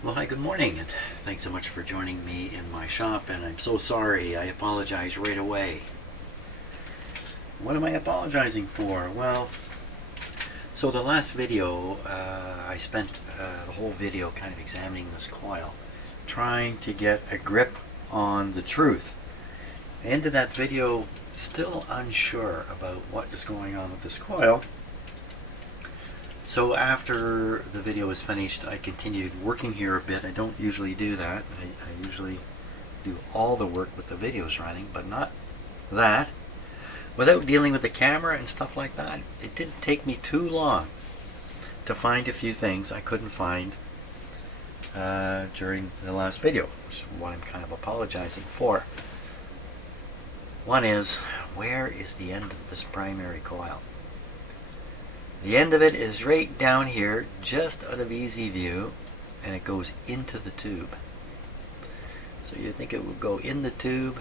Well, hi, good morning, and thanks so much for joining me in my shop. And I'm so sorry, I apologize right away. What am I apologizing for? Well, so the last video, I spent the whole video kind of examining this coil, trying to get a grip on the truth. I ended that video still unsure about what is going on with this coil. So after the video was finished, I continued working here a bit. I don't usually do that. I usually do all the work with the videos running, but not that. Without dealing with the camera and stuff like that, it didn't take me too long to find a few things I couldn't find during the last video, which is what I'm kind of apologizing for. One is, where is the end of this primary coil? The end of it is right down here, just out of easy view, and it goes into the tube. So you think it would go in the tube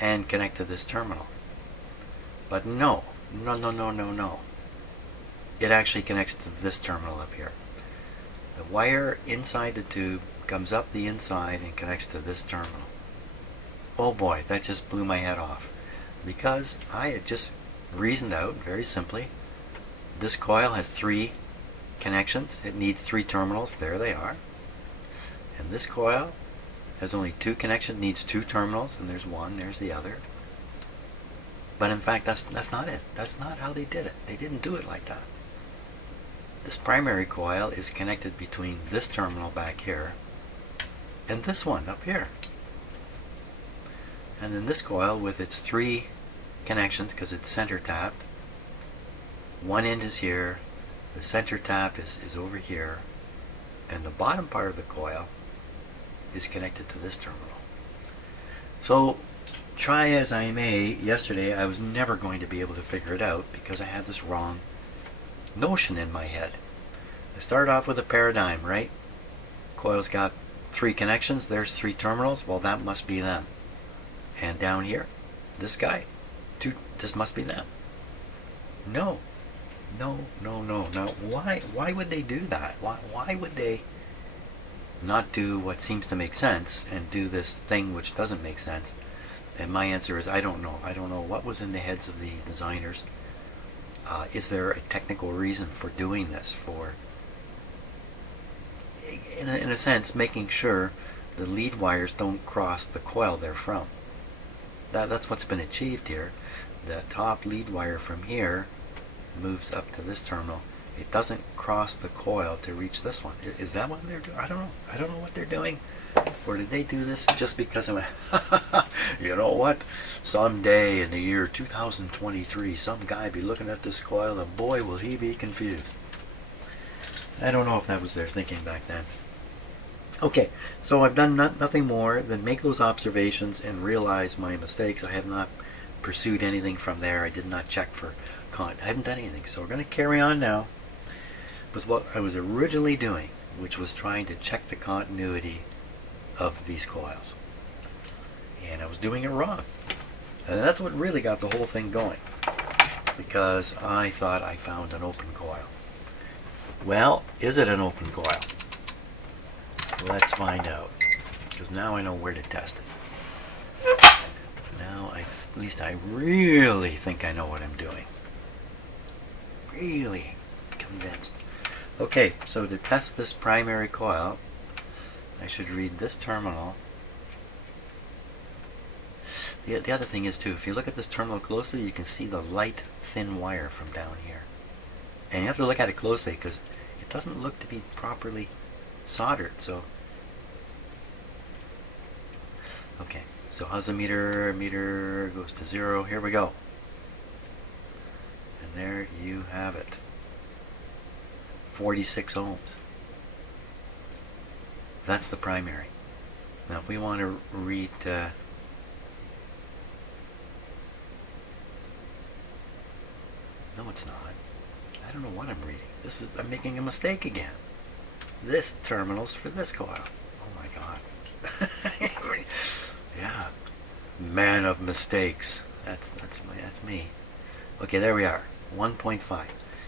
and connect to this terminal. But no. It actually connects to this terminal up here. The wire inside the tube comes up the inside and connects to this terminal. Oh boy, that just blew my head off. Because I had just reasoned out, very simply, this coil has 3 connections. It needs 3 terminals. There they are. And this coil has only 2 connections, needs 2 terminals, and there's one, there's the other. But in fact, that's not it. That's not how they did it. They didn't do it like that. This primary coil is connected between this terminal back here and this one up here. And then this coil with its 3 connections, because it's center tapped, one end is here, the center tap is over here, and the bottom part of the coil is connected to this terminal. So, try as I may, yesterday I was never going to be able to figure it out because I had this wrong notion in my head. I started off with a paradigm, right? Coil's got 3 connections, there's 3 terminals, well that must be them. And down here, this guy, this must be them. No. Now, why would they do that? Why would they not do what seems to make sense and do this thing which doesn't make sense? And my answer is I don't know. I don't know what was in the heads of the designers. Is there a technical reason for doing this? For, in a sense, making sure the lead wires don't cross the coil they're from. That's what's been achieved here. The top lead wire from here moves up to this terminal. It doesn't cross the coil to reach this one. Is that what they're doing? I don't know. I don't know what they're doing. Or did they do this just because I went, you know what? Someday in the year 2023, some guy be looking at this coil and boy will he be confused. I don't know if that was their thinking back then. Okay, so I've done nothing more than make those observations and realize my mistakes. I have not pursued anything from there. I did not check for I haven't done anything. So we're going to carry on now with what I was originally doing, which was trying to check the continuity of these coils. And I was doing it wrong. And that's what really got the whole thing going, because I thought I found an open coil. Well, is it an open coil? Let's find out, because now I know where to test it. Now at least I really think I know what I'm doing. Really convinced. Okay, so to test this primary coil, I should read this terminal. The other thing is too, if you look at this terminal closely, you can see the light, thin wire from down here. And you have to look at it closely because it doesn't look to be properly soldered. So, okay, so how's the meter? Meter goes to 0. Here we go. And there you have it. 46 ohms. That's the primary. Now if we want to read no, it's not. I don't know what I'm reading. I'm making a mistake again. This terminal's for this coil. Oh my god. Yeah. Man of mistakes. That's me. Okay, there we are. 1.5.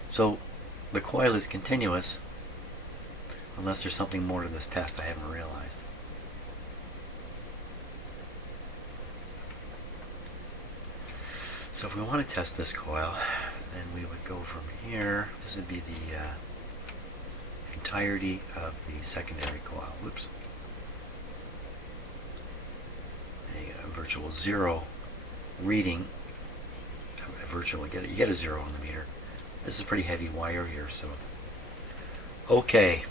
So the coil is continuous Unless there's something more to this test I haven't realized. So if we want to test this coil, then we would go from here. This would be the entirety of the secondary coil. Whoops. A virtual zero reading. A virtual, you get a zero on the meter. This is a pretty heavy wire here, so. Okay.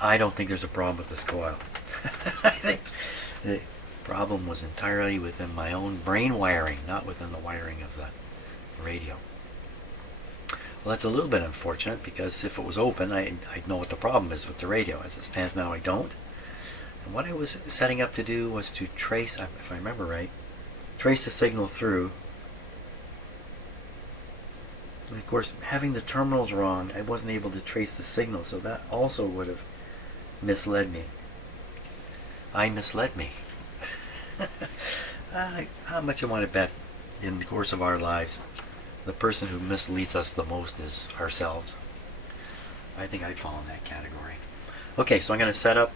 I don't think there's a problem with this coil. I think the problem was entirely within my own brain wiring, not within the wiring of the radio. Well, that's a little bit unfortunate, because if it was open, I'd know what the problem is with the radio. As it stands now, I don't. And what I was setting up to do was to trace, if I remember right, trace the signal through. And of course, having the terminals wrong, I wasn't able to trace the signal, so that also would have misled me. I misled me. How much I want to bet in the course of our lives, the person who misleads us the most is ourselves. I think I'd fall in that category. Okay, so I'm going to set up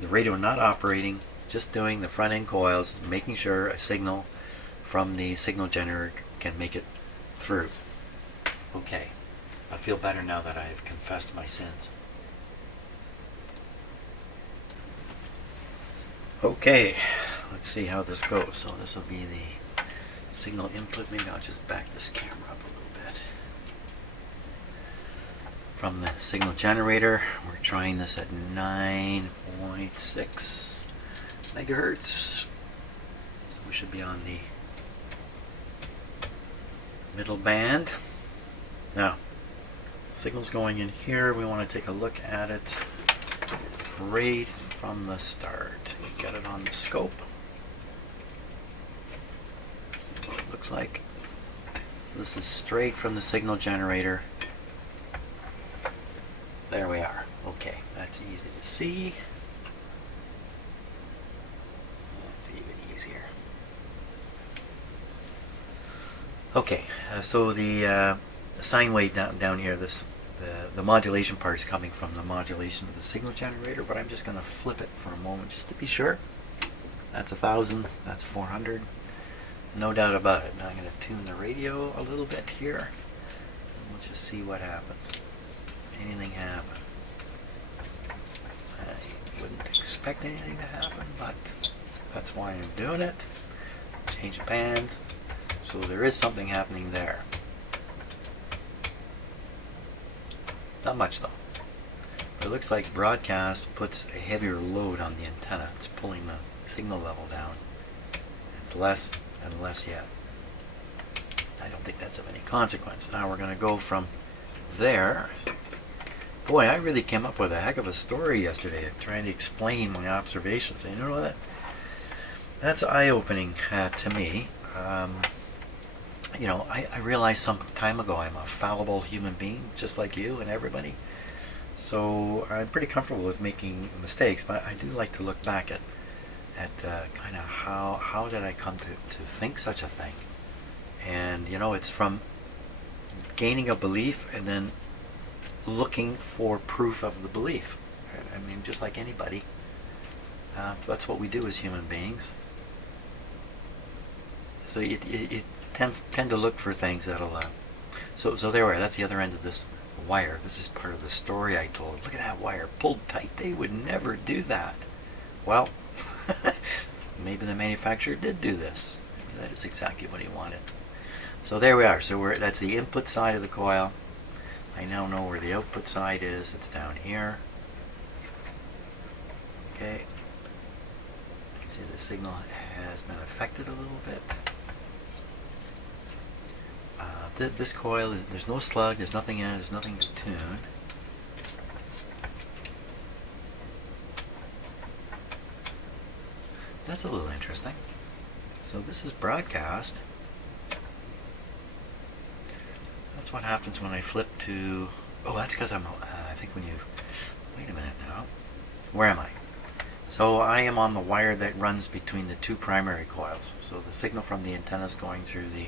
the radio not operating, just doing the front end coils, making sure a signal from the signal generator can make it through. Okay, I feel better now that I have confessed my sins. Okay, let's see how this goes. So this will be the signal input. Maybe I'll just back this camera up a little bit. From the signal generator, we're trying this at 9.6 megahertz. So we should be on the middle band. Now, signal's going in here. We want to take a look at it right from the start. We got it on the scope. See what it looks like. So this is straight from the signal generator. There we are. Okay, that's easy to see. That's even easier. Okay, so the sine wave down here, the modulation part is coming from the modulation of the signal generator, but I'm just going to flip it for a moment just to be sure. That's 1,000, that's 400, no doubt about it. Now I'm going to tune the radio a little bit here, and we'll just see what happens. Anything happen? I wouldn't expect anything to happen, but that's why I'm doing it. Change the bands, so there is something happening there. Not much though. But it looks like broadcast puts a heavier load on the antenna. It's pulling the signal level down. It's less and less yet. I don't think that's of any consequence. Now we're going to go from there. Boy, I really came up with a heck of a story yesterday trying to explain my observations. And you know what? That's eye-opening to me. You know, I realized some time ago I'm a fallible human being, just like you and everybody. So I'm pretty comfortable with making mistakes, but I do like to look back at kind of how did I come to think such a thing. And, you know, it's from gaining a belief and then looking for proof of the belief. I mean, just like anybody. That's what we do as human beings. So you tend to look for things that'll so there we are. That's the other end of this wire. This is part of the story I told. Look at that wire pulled tight. They would never do that. Well, maybe the manufacturer did do this. Maybe that is exactly what he wanted. So there we are. So that's the input side of the coil. I now know where the output side is. It's down here. Okay. You can see the signal has been affected a little bit. This coil, there's no slug, there's nothing in it, there's nothing to tune. That's a little interesting. So this is broadcast. That's what happens when I flip to... Oh, that's because I think when you... Wait a minute now. Where am I? So I am on the wire that runs between the two primary coils. So the signal from the antenna is going through the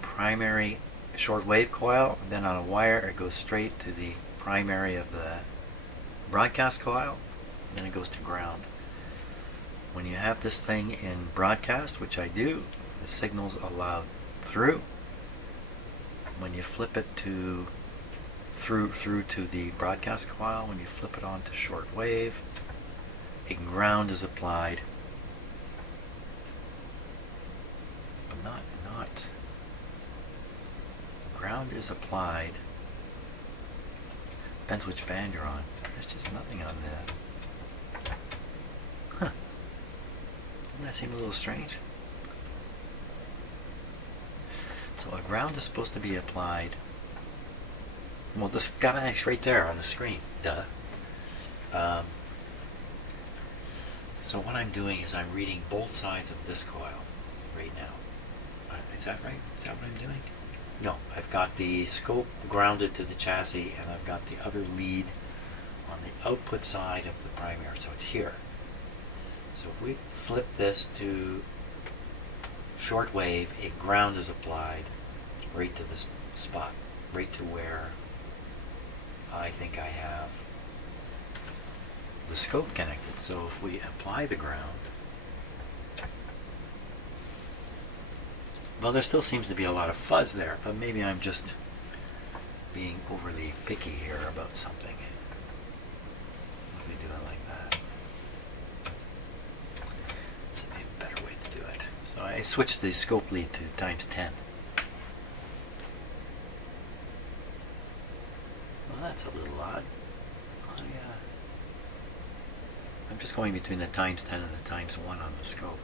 primary shortwave coil, then on a wire it goes straight to the primary of the broadcast coil, and then it goes to ground. When you have this thing in broadcast, which I do, the signal's allowed through. When you flip it to through to the broadcast coil, when you flip it on to short wave, a ground is applied, but not ground is applied. Depends which band you're on. There's just nothing on that. Huh. Doesn't that seem a little strange? So a ground is supposed to be applied. Well, this guy's right there on the screen. Duh. So what I'm doing is I'm reading both sides of this coil right now. Is that right? Is that what I'm doing? No, I've got the scope grounded to the chassis, and I've got the other lead on the output side of the primary, so it's here. So if we flip this to short wave, a ground is applied right to this spot, right to where I think I have the scope connected. So if we apply the ground, well, there still seems to be a lot of fuzz there, but maybe I'm just being overly picky here about something. What do we do it like that? It's a better way to do it. So I switched the scope lead to times 10. Well, that's a little odd. I'm just going between the times 10 and the times 1 on the scope.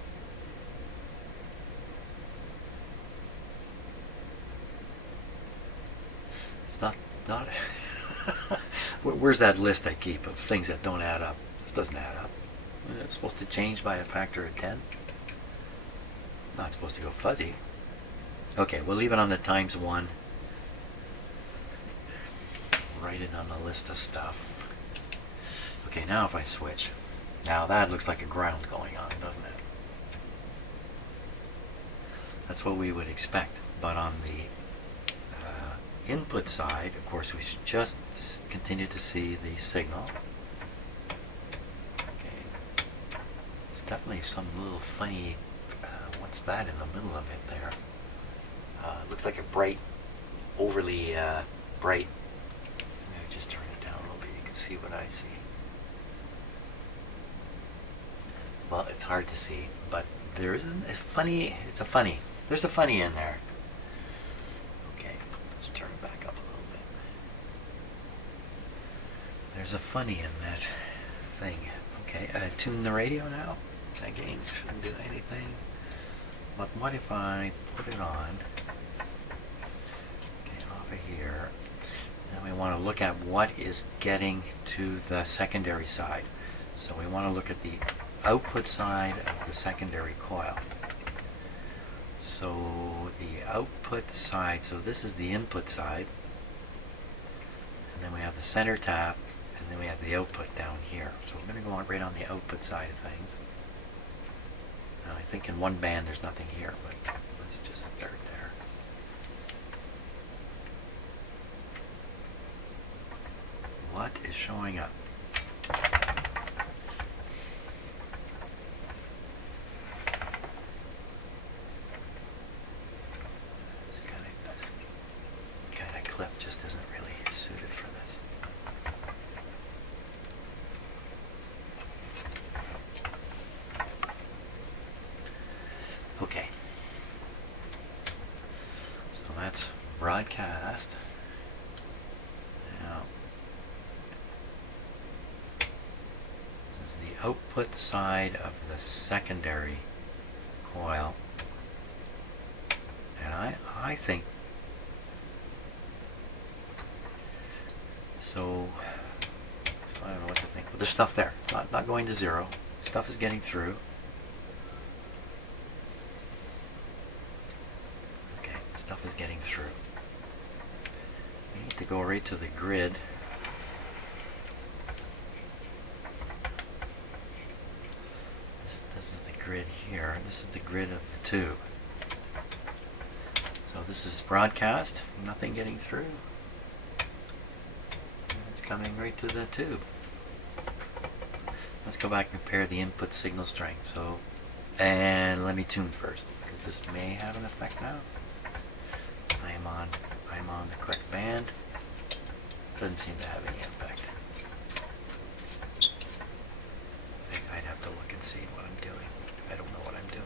It's not where's that list I keep of things that don't add up? This doesn't add up. It's supposed to change by a factor of 10. Not supposed to go fuzzy. Okay, we'll leave it on the times 1. Write it on the list of stuff. Okay, now if I switch. Now that looks like a ground going on, doesn't it? That's what we would expect. But on the input side, of course, we should just continue to see the signal. Okay. There's definitely some little funny, what's that in the middle of it there? It looks like a bright, overly bright. Let me just turn it down a little bit, you can see what I see. Well, it's hard to see, but there's a funny, there's a funny in there. Okay, let's turn it back up a little bit. There's a funny in that thing. Okay, I've tuned the radio now. Again, shouldn't do anything. But what if I put it on? Okay, over here. And we want to look at what is getting to the secondary side. So we want to look at the output side of the secondary coil. So the output side, so this is the input side, and then we have the center tap, and then we have the output down here. So we're going to go on right on the output side of things. Now I think in one band there's nothing here, but let's just start there. What is showing up? Clip just isn't really suited for this. Okay. So that's broadcast. Now, this is the output side of the secondary coil. And I think so I don't know what to think. But there's stuff there. Not going to zero. Stuff is getting through. Okay, stuff is getting through. We need to go right to the grid. This is the grid here. This is the grid of the tube. So this is broadcast. Nothing getting through. Coming right to the tube. let's go back and compare the input signal strength. So, and let me tune first, because this may have an effect now. I'm on the correct band. Doesn't seem to have any effect. I'd have to look and see what I'm doing. I don't know what I'm doing.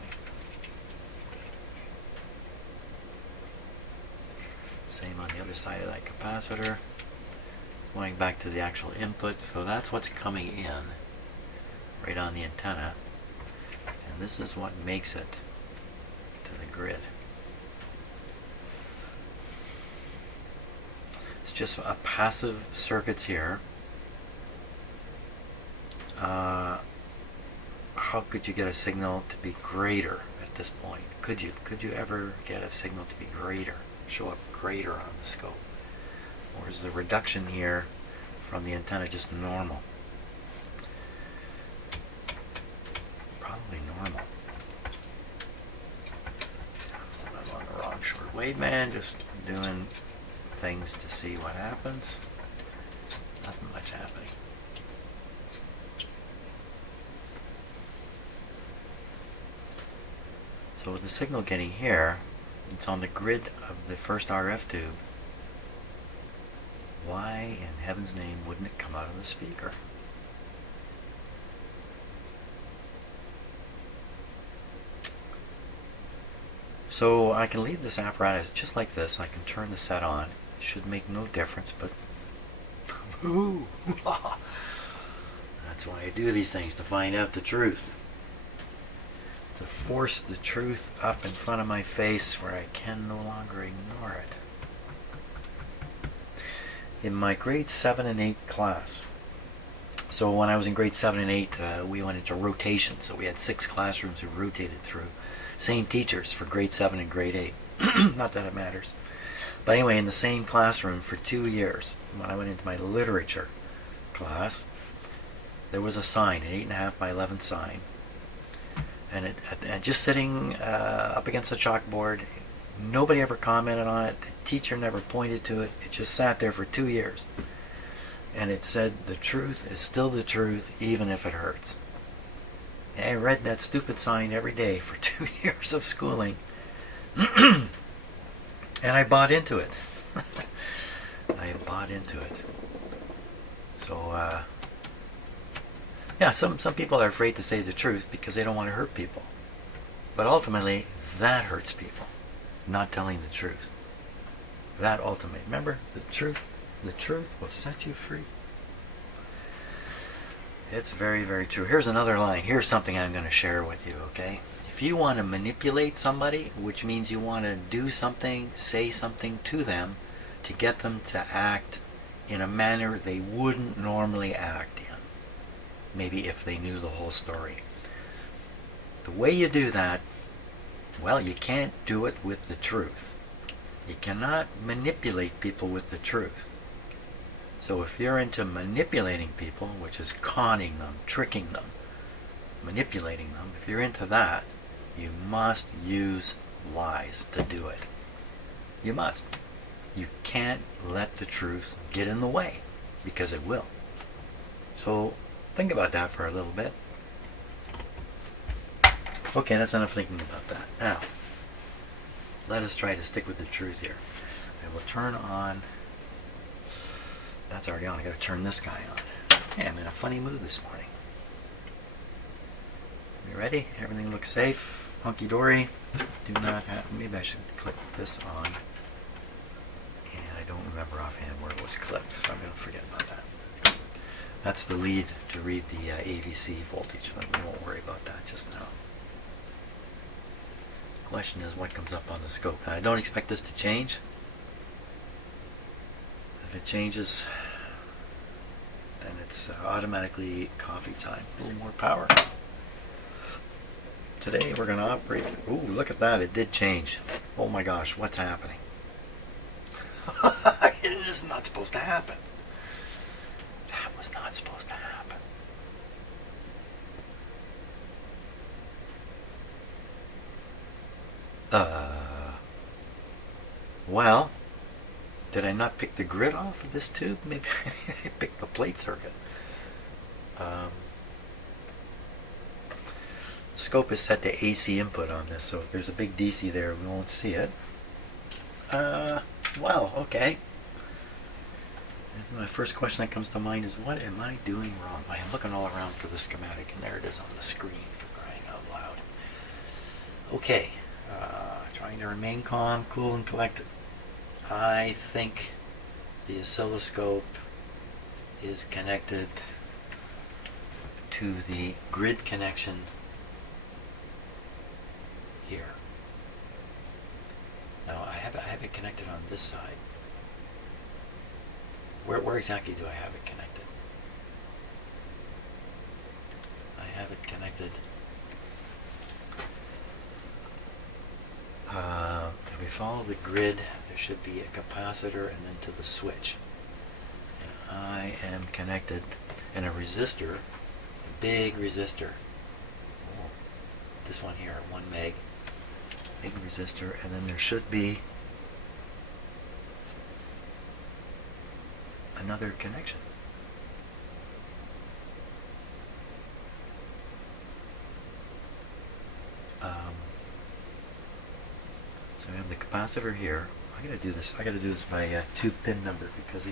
Same on the other side of that capacitor. Going back to the actual input, so that's what's coming in right on the antenna, and this is what makes it to the grid. It's just a passive circuits here. How could you get a signal to be greater at this point? Could you ever get a signal to be greater, show up greater on the scope? Or is the reduction here from the antenna just normal? Probably normal. I'm on the wrong short wave band, just doing things to see what happens. Nothing much happening. So with the signal getting here, it's on the grid of the first RF tube. Why in heaven's name wouldn't it come out of the speaker? So I can leave this apparatus just like this. I can turn the set on. It should make no difference, but that's why I do these things, to find out the truth. To force the truth up in front of my face where I can no longer ignore it. In my grade 7 and 8 class, so when I was in grade 7 and 8, we went into rotation, so we had 6 classrooms we rotated through. Same teachers for grade 7 and grade 8. Not that it matters. But anyway, in the same classroom for 2 years, when I went into my literature class, there was a sign, an 8.5 by 11 sign. And just sitting up against the chalkboard, nobody ever commented on it. The teacher never pointed to it. It just sat there for 2 years. And it said, the truth is still the truth, even if it hurts. And I read that stupid sign every day for 2 years of schooling. And I bought into it. I bought into it. So, yeah, some people are afraid to say the truth because they don't want to hurt people. But ultimately, that hurts people, not telling the truth. That ultimately, remember, the truth will set you free. It's very, very true. Here's another line. Here's something I'm going to share with you, okay? If you want to manipulate somebody, which means you want to do something, say something to them to get them to act in a manner they wouldn't normally act in. Maybe if they knew the whole story. The way you do that, well, you can't do it with the truth. You cannot manipulate people with the truth. So if you're into manipulating people, which is conning them, tricking them, manipulating them, if you're into that, you must use lies to do it. You must. You can't let the truth get in the way, because it will. So think about that for a little bit. Okay, that's enough thinking about that. Now, let us try to stick with the truth here. I will turn on... That's already on. I got to turn this guy on. Hey, I'm in a funny mood this morning. You ready? Everything looks safe. Hunky dory. Do not have... Maybe I should click this on. And I don't remember offhand where it was clipped, so I'm going to forget about that. That's the lead to read the AVC voltage, but we won't worry about that just now. The question is what comes up on the scope. Now, I don't expect this to change. If it changes, then it's automatically coffee time. A little more power. Today we're going to operate... Ooh, look at that. It did change. Oh my gosh, what's happening? It is not supposed to happen. That was not supposed to happen. Well, did I not pick the grid off of this tube? Maybe I picked the plate circuit. scope is set to AC input on this, so if there's a big DC there, we won't see it. Well, okay. And the first question that comes to mind is, what am I doing wrong? I am looking all around for the schematic, and there it is on the screen, for crying out loud. Okay, trying to remain calm, cool, and collected. I think the oscilloscope is connected to the grid connection here. Now I have it connected on this side. Where exactly do I have it connected? I have it connected. If we follow the grid, there should be a capacitor and then to the switch. And I am connected in a resistor, a big resistor. Oh, this one here, 1 meg. Big resistor, and then there should be another connection. So we have the capacitor here. I gotta do this by tube pin number because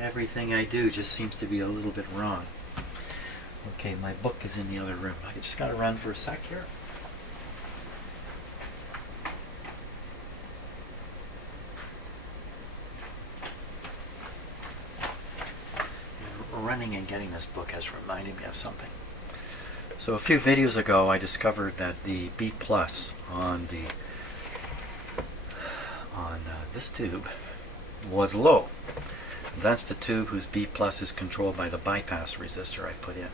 everything I do just seems to be a little bit wrong. Okay, my book is in the other room. I just gotta run for a sec here. Running and getting this book has reminded me of something. So a few videos ago I discovered that the B plus on this tube was low. That's the tube whose B plus is controlled by the bypass resistor I put in.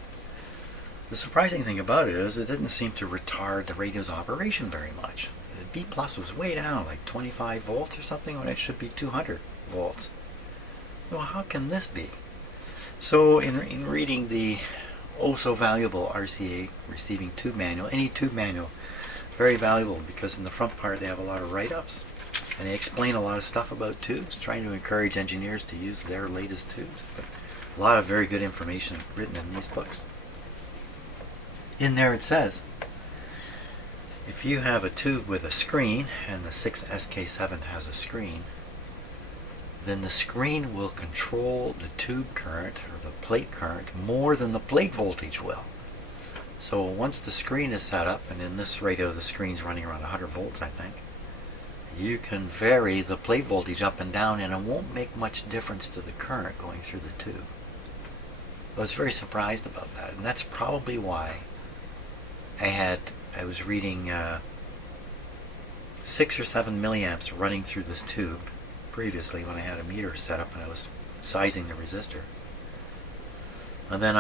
The surprising thing about it is it didn't seem to retard the radio's operation very much. The B plus was way down, like 25 volts or something, when it should be 200 volts. Well, how can this be? So in reading the so valuable RCA receiving tube manual, any tube manual, very valuable because in the front part they have a lot of write-ups and they explain a lot of stuff about tubes, trying to encourage engineers to use their latest tubes. But a lot of very good information written in these books. In there it says, if you have a tube with a screen, and the 6SK7 has a screen, then the screen will control the tube current or the plate current more than the plate voltage will. So once the screen is set up, and in this radio the screen's running around 100 volts I think, you can vary the plate voltage up and down and it won't make much difference to the current going through the tube. I was very surprised about that, and that's probably why I was reading 6 or 7 milliamps running through this tube previously when I had a meter set up and I was sizing the resistor. And then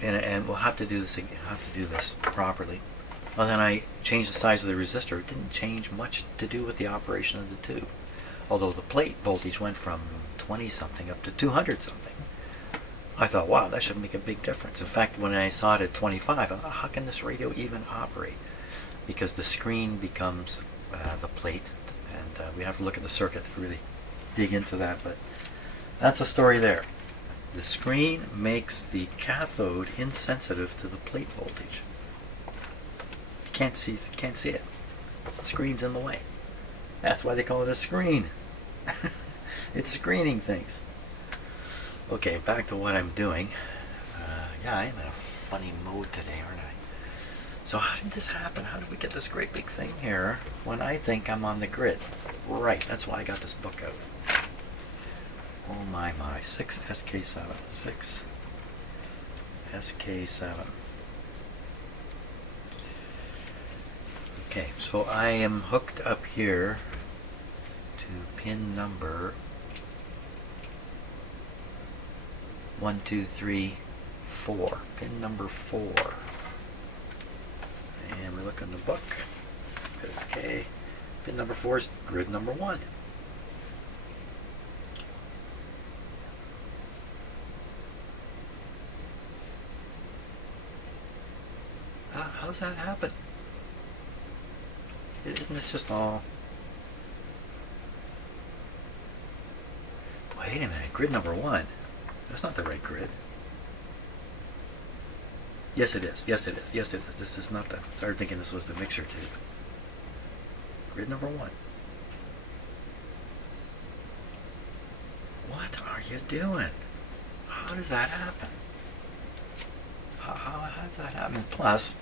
and we'll have to do this properly. And then I changed the size of the resistor. It didn't change much to do with the operation of the tube, although the plate voltage went from 20 something up to 200 something. I thought, wow, that should make a big difference. In fact, when I saw it at 25, I thought, how can this radio even operate? Because the screen becomes the plate, and we have to look at the circuit to really dig into that, but that's a story there. The screen makes the cathode insensitive to the plate voltage. You can't see it. The screen's in the way. That's why they call it a screen. It's screening things. Okay, back to what I'm doing. Yeah, I'm in a funny mode today, aren't I? So how did this happen? How did we get this great big thing here when I think I'm on the grid? Right, that's why I got this book out. Oh my, 6SK7. 6SK7. Okay, so I am hooked up here to pin number 1, 2, 3, 4. Pin number 4. And we look in the book. SK. Pin number 4 is grid number 1. How does that happen? Isn't this just all... Wait a minute, grid number 1. That's not the right grid. Yes, it is. Yes, it is. Yes, it is. This is not the... I started thinking this was the mixer tube. Grid number 1. What are you doing? How does that happen? How does that happen? Plus,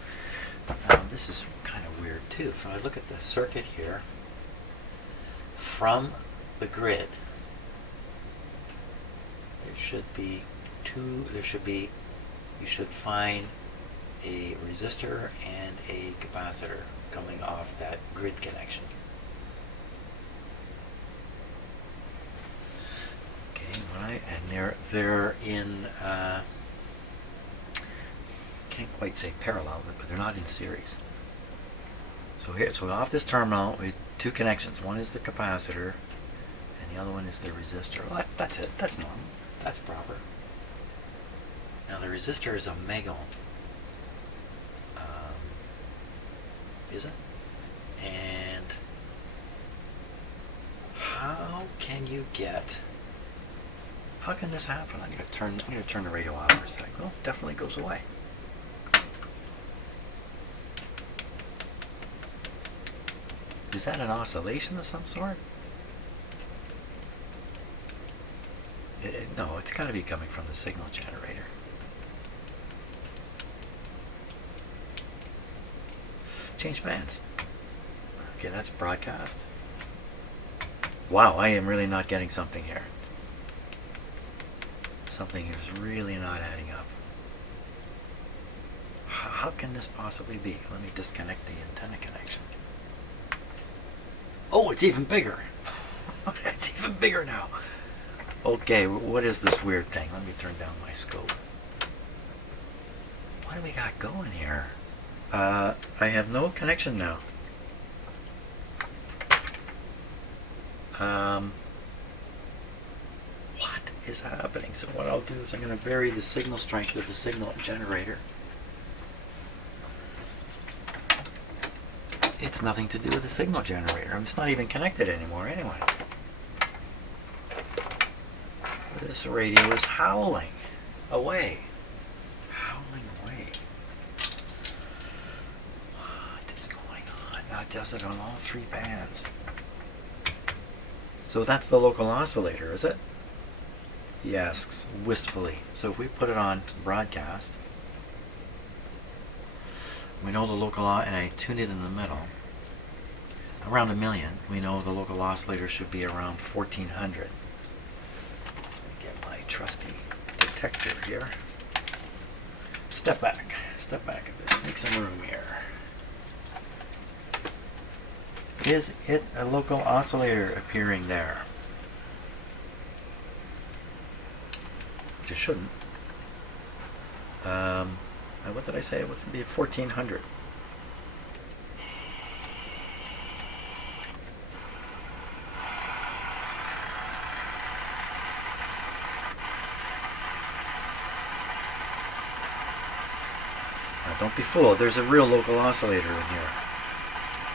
this is kind of weird too. If I look at the circuit here, from the grid, there should be you should find a resistor and a capacitor coming off that grid connection. Okay, right, and they're in can't quite say parallel, but they're not in series. So here, so off this terminal, we have 2 connections. One is the capacitor, and the other one is the resistor. Well, that's it. That's normal. That's proper. Now the resistor is a megohm. Is it? And how can you get? How can this happen? I'm going to turn the radio off for a second. Well, it definitely goes away. Is that an oscillation of some sort? No, it's got to be coming from the signal generator. Change bands. Okay, that's broadcast. Wow, I am really not getting something here. Something is really not adding up. How can this possibly be? Let me disconnect the antenna connection. Oh, it's even bigger. It's even bigger now. Okay, what is this weird thing? Let me turn down my scope. What do we got going here? I have no connection now. What is happening? So what I'll do is I'm going to vary the signal strength of the signal generator. It's nothing to do with the signal generator. It's not even connected anymore anyway. This radio is howling away. Howling away. What is going on? Now it does it on all 3 bands. So that's the local oscillator, is it? He asks wistfully. So if we put it on broadcast, we know the local, and I tune it in the middle, around 1 million. We know the local oscillator should be around 1400. Get my trusty detector here. Step back a bit, make some room here. Is it a local oscillator appearing there? Which it shouldn't. What did I say? It was going to be 1400. Now, don't be fooled. There's a real local oscillator in here.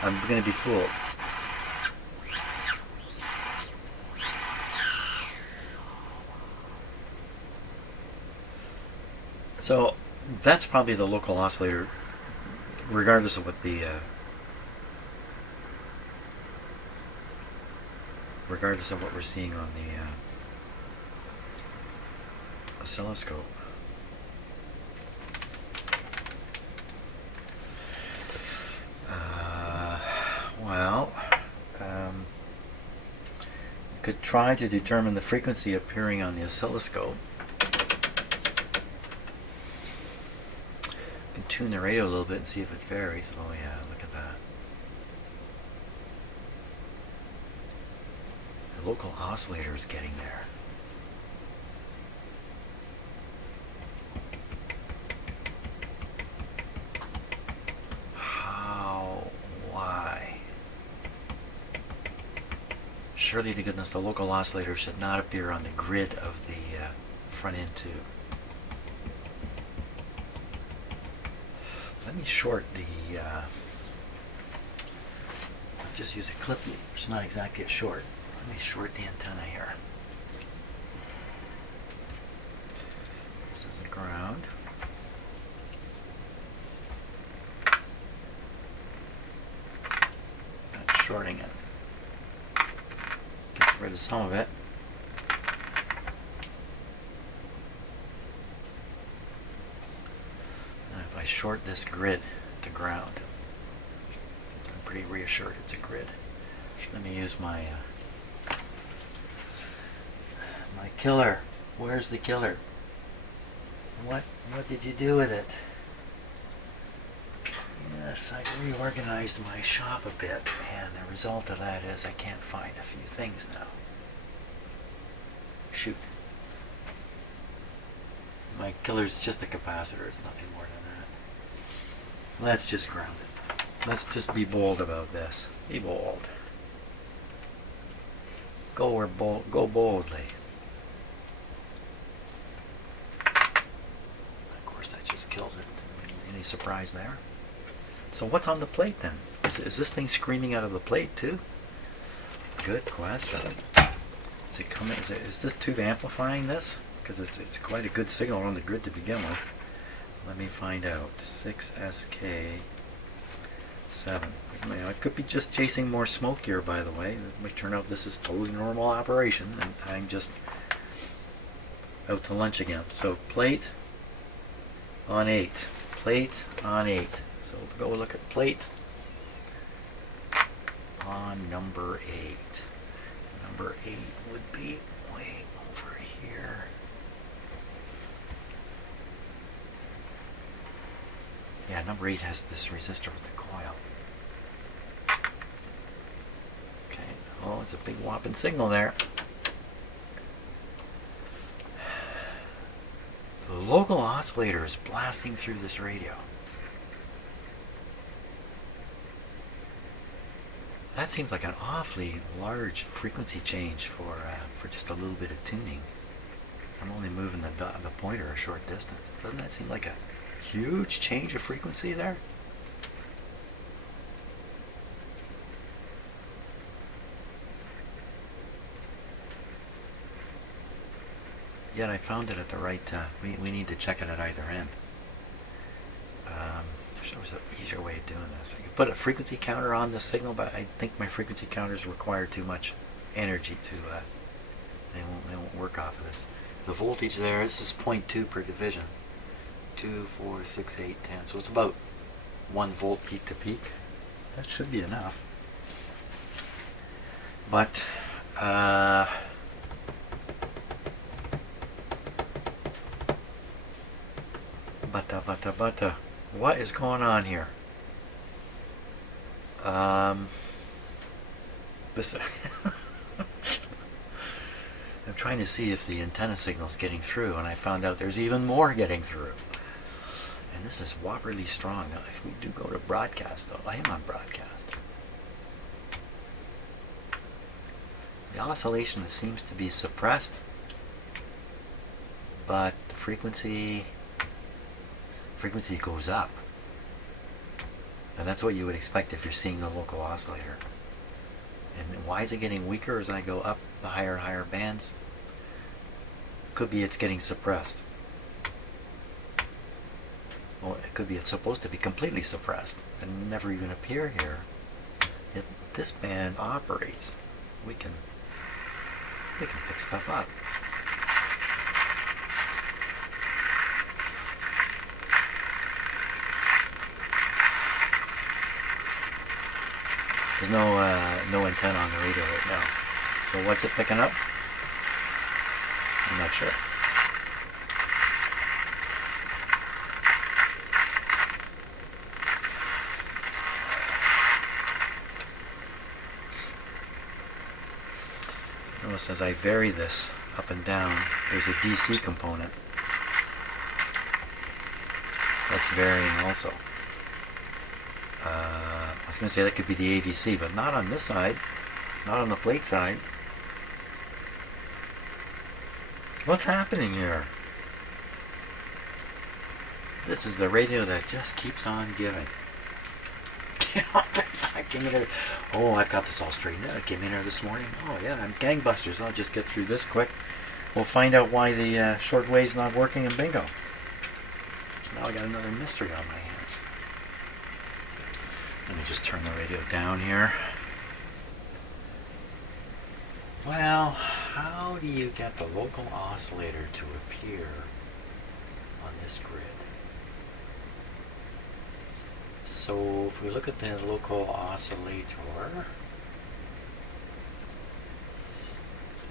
I'm going to be fooled. So that's probably the local oscillator, regardless of what the regardless of what we're seeing on the oscilloscope. You could try to determine the frequency appearing on the oscilloscope. You can tune the radio a little bit and see if it varies. Oh yeah, look at that. The local oscillator is getting there. How? Why? Surely to goodness, the local oscillator should not appear on the grid of the front end tube. Let me short the, just use a clip loop, which is not exactly a short. Let me short the antenna here. This is a ground. rid of some of it. And if I short this grid to ground, I'm pretty reassured it's a grid. Let me use my my killer. Where's the killer? What did you do with it? Yes, I reorganized my shop a bit, and the result of that is I can't find a few things now. Shoot. My killer's just a capacitor, it's nothing more than that. Let's just ground it. Let's just be bold about this. Be bold. Go boldly. Of course, that just kills it. Any surprise there? So what's on the plate then? Is this thing screaming out of the plate too? Good question. Is it coming? Is this tube amplifying this? Because it's quite a good signal on the grid to begin with. Let me find out. 6SK7. It could be just chasing more smoke here, by the way. It might turn out this is totally normal operation, and I'm just out to lunch again. So plate on 8. Plate on 8. So we'll go look at plate on number 8. Number 8 would be way over here. Yeah, number 8 has this resistor with the coil. Okay, oh, it's a big whopping signal there. The local oscillator is blasting through this radio. That seems like an awfully large frequency change for just a little bit of tuning. I'm only moving the pointer a short distance. Doesn't that seem like a huge change of frequency there? Yet I found it at the right time. We need to check it at either end. There was an easier way of doing this. You put a frequency counter on the signal, but I think my frequency counters require too much energy to. They won't work off of this. The voltage there. This is 0.2 per division. 2, 4, 6, 8, 10. So it's about 1 volt peak to peak. That should be enough. But what is going on here? This I'm trying to see if the antenna signal is getting through, and I found out there's even more getting through. And this is whopperly strong. Now, if we do go to broadcast, though, I am on broadcast. The oscillation seems to be suppressed, but the frequency goes up. And that's what you would expect if you're seeing the local oscillator. And why is it getting weaker as I go up the higher and higher bands? Could be it's getting suppressed. Or it could be it's supposed to be completely suppressed and never even appear here. Yet this band operates. We can pick stuff up. There's no antenna on the radio right now. So what's it picking up? I'm not sure. Notice as I vary this up and down, there's a DC component that's varying also. I was going to say that could be the AVC, but not on this side, not on the plate side. What's happening here? This is the radio that just keeps on giving. I came in here. Oh, I've got this all straightened out. I came in here this morning. Oh yeah, I'm gangbusters. I'll just get through this quick. We'll find out why the shortwave's not working, and bingo. Now I got another mystery on my hands. Let me just turn the radio down here. Well, how do you get the local oscillator to appear on this grid? So if we look at the local oscillator,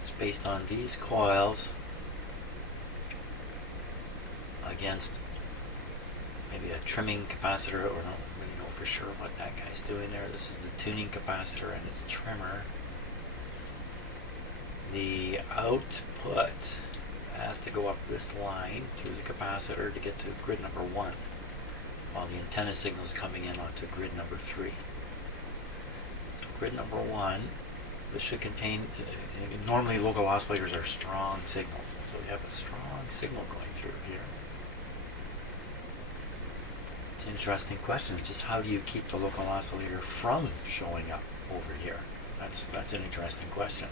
it's based on these coils against maybe a trimming capacitor, or don't really know for sure what that guy's doing there. This is the tuning capacitor and its trimmer. The output has to go up this line through the capacitor to get to grid number 1, while the antenna signal is coming in onto grid number 3. So grid number 1, this should contain, normally local oscillators are strong signals, so we have a strong signal going through here. It's an interesting question, just how do you keep the local oscillator from showing up over here? That's an interesting question.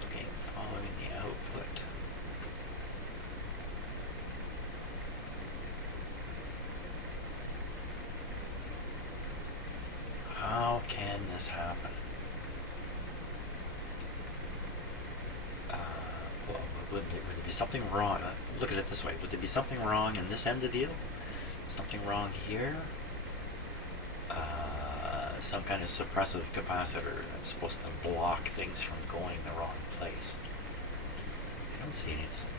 Looking, following the output. How can this happen? Well, would there be something wrong? Look at it this way. Would there be something wrong in this end of the deal? Something wrong here? Some kind of suppressive capacitor that's supposed to block things from going the wrong place. I don't see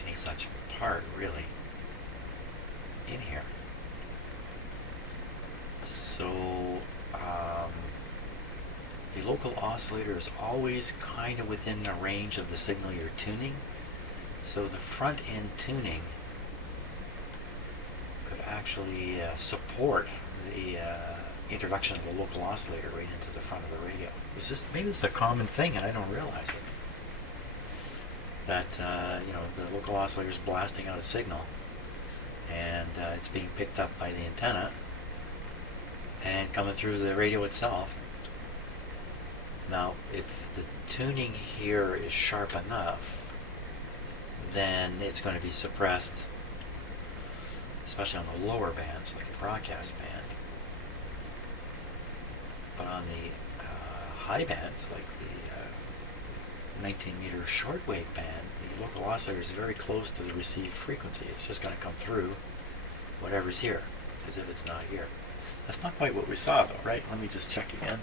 any such part really in here. So the local oscillator is always kind of within the range of the signal you're tuning. So the front end tuning could actually support the introduction of the local oscillator right into the front of the radio. Maybe it's a common thing and I don't realize it. That the local oscillator is blasting out a signal, and it's being picked up by the antenna and coming through the radio itself. Now, if the tuning here is sharp enough, then it's going to be suppressed, especially on the lower bands, like the broadcast band. But on the high bands, like the 19-meter shortwave band, the local oscillator is very close to the received frequency. It's just going to come through whatever's here, as if it's not here. That's not quite what we saw, though, right? Let me just check again.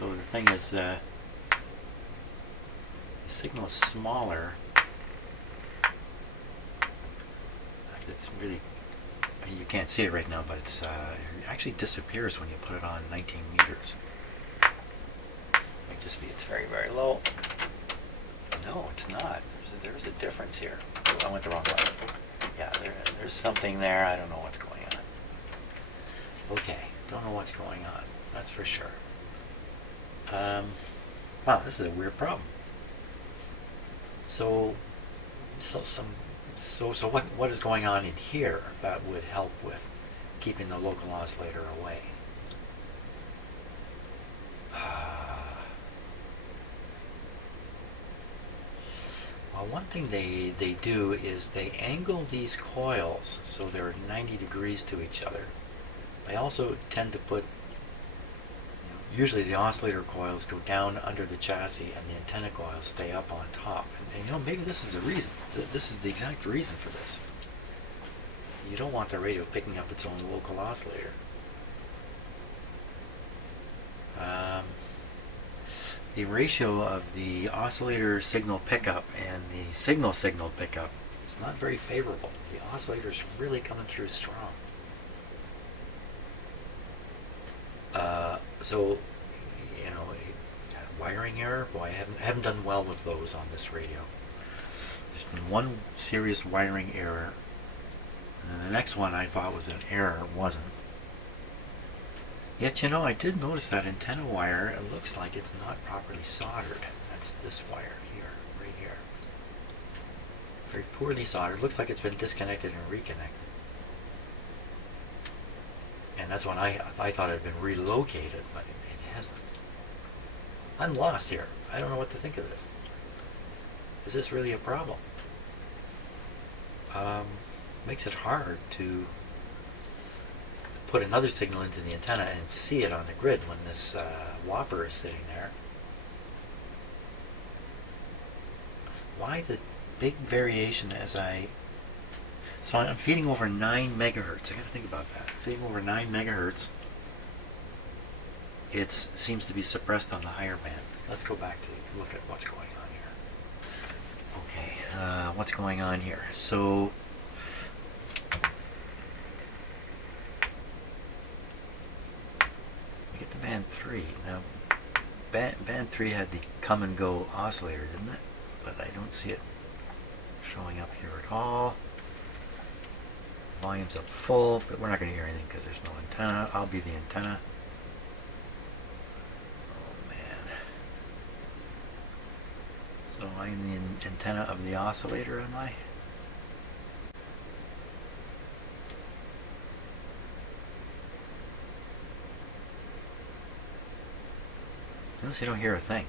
So the thing is, the signal is smaller. It's really, you can't see it right now, but it actually disappears when you put it on 19 meters. Might just be it's very, very low. No, it's not. There's a difference here. Oh, I went the wrong way. Yeah, there's something there. I don't know what's going on. Okay, don't know what's going on. That's for sure. Wow, this is a weird problem. So what is going on in here that would help with keeping the local oscillator away? Well, one thing they do is they angle these coils so they're 90 degrees to each other. They also tend to put, usually the oscillator coils go down under the chassis and the antenna coils stay up on top. And maybe this is the reason. This is the exact reason for this. You don't want the radio picking up its own local oscillator. The ratio of the oscillator signal pickup and the signal pickup is not very favorable. The oscillator is really coming through strong. So, wiring error, boy, I haven't done well with those on this radio. There's been one serious wiring error, and then the next one I thought was an error, wasn't. Yet, I did notice that antenna wire, it looks like it's not properly soldered. That's this wire here, right here. Very poorly soldered. Looks like it's been disconnected and reconnected. And that's when I thought it had been relocated, but it hasn't. I'm lost here. I don't know what to think of this. Is this really a problem? Makes it hard to put another signal into the antenna and see it on the grid when this whopper is sitting there. Why the big variation as so I'm feeding over 9 megahertz. I gotta think about that. Feeding over 9 megahertz. It seems to be suppressed on the higher band. Let's go back to look at what's going on here. Okay, what's going on here? So we get to band 3. Now, band 3 had the come and go oscillator, didn't it? But I don't see it showing up here at all. Volume's up full, but we're not going to hear anything because there's no antenna. I'll be the antenna. Oh man. So I'm the antenna of the oscillator, am I? Notice you don't hear a thing.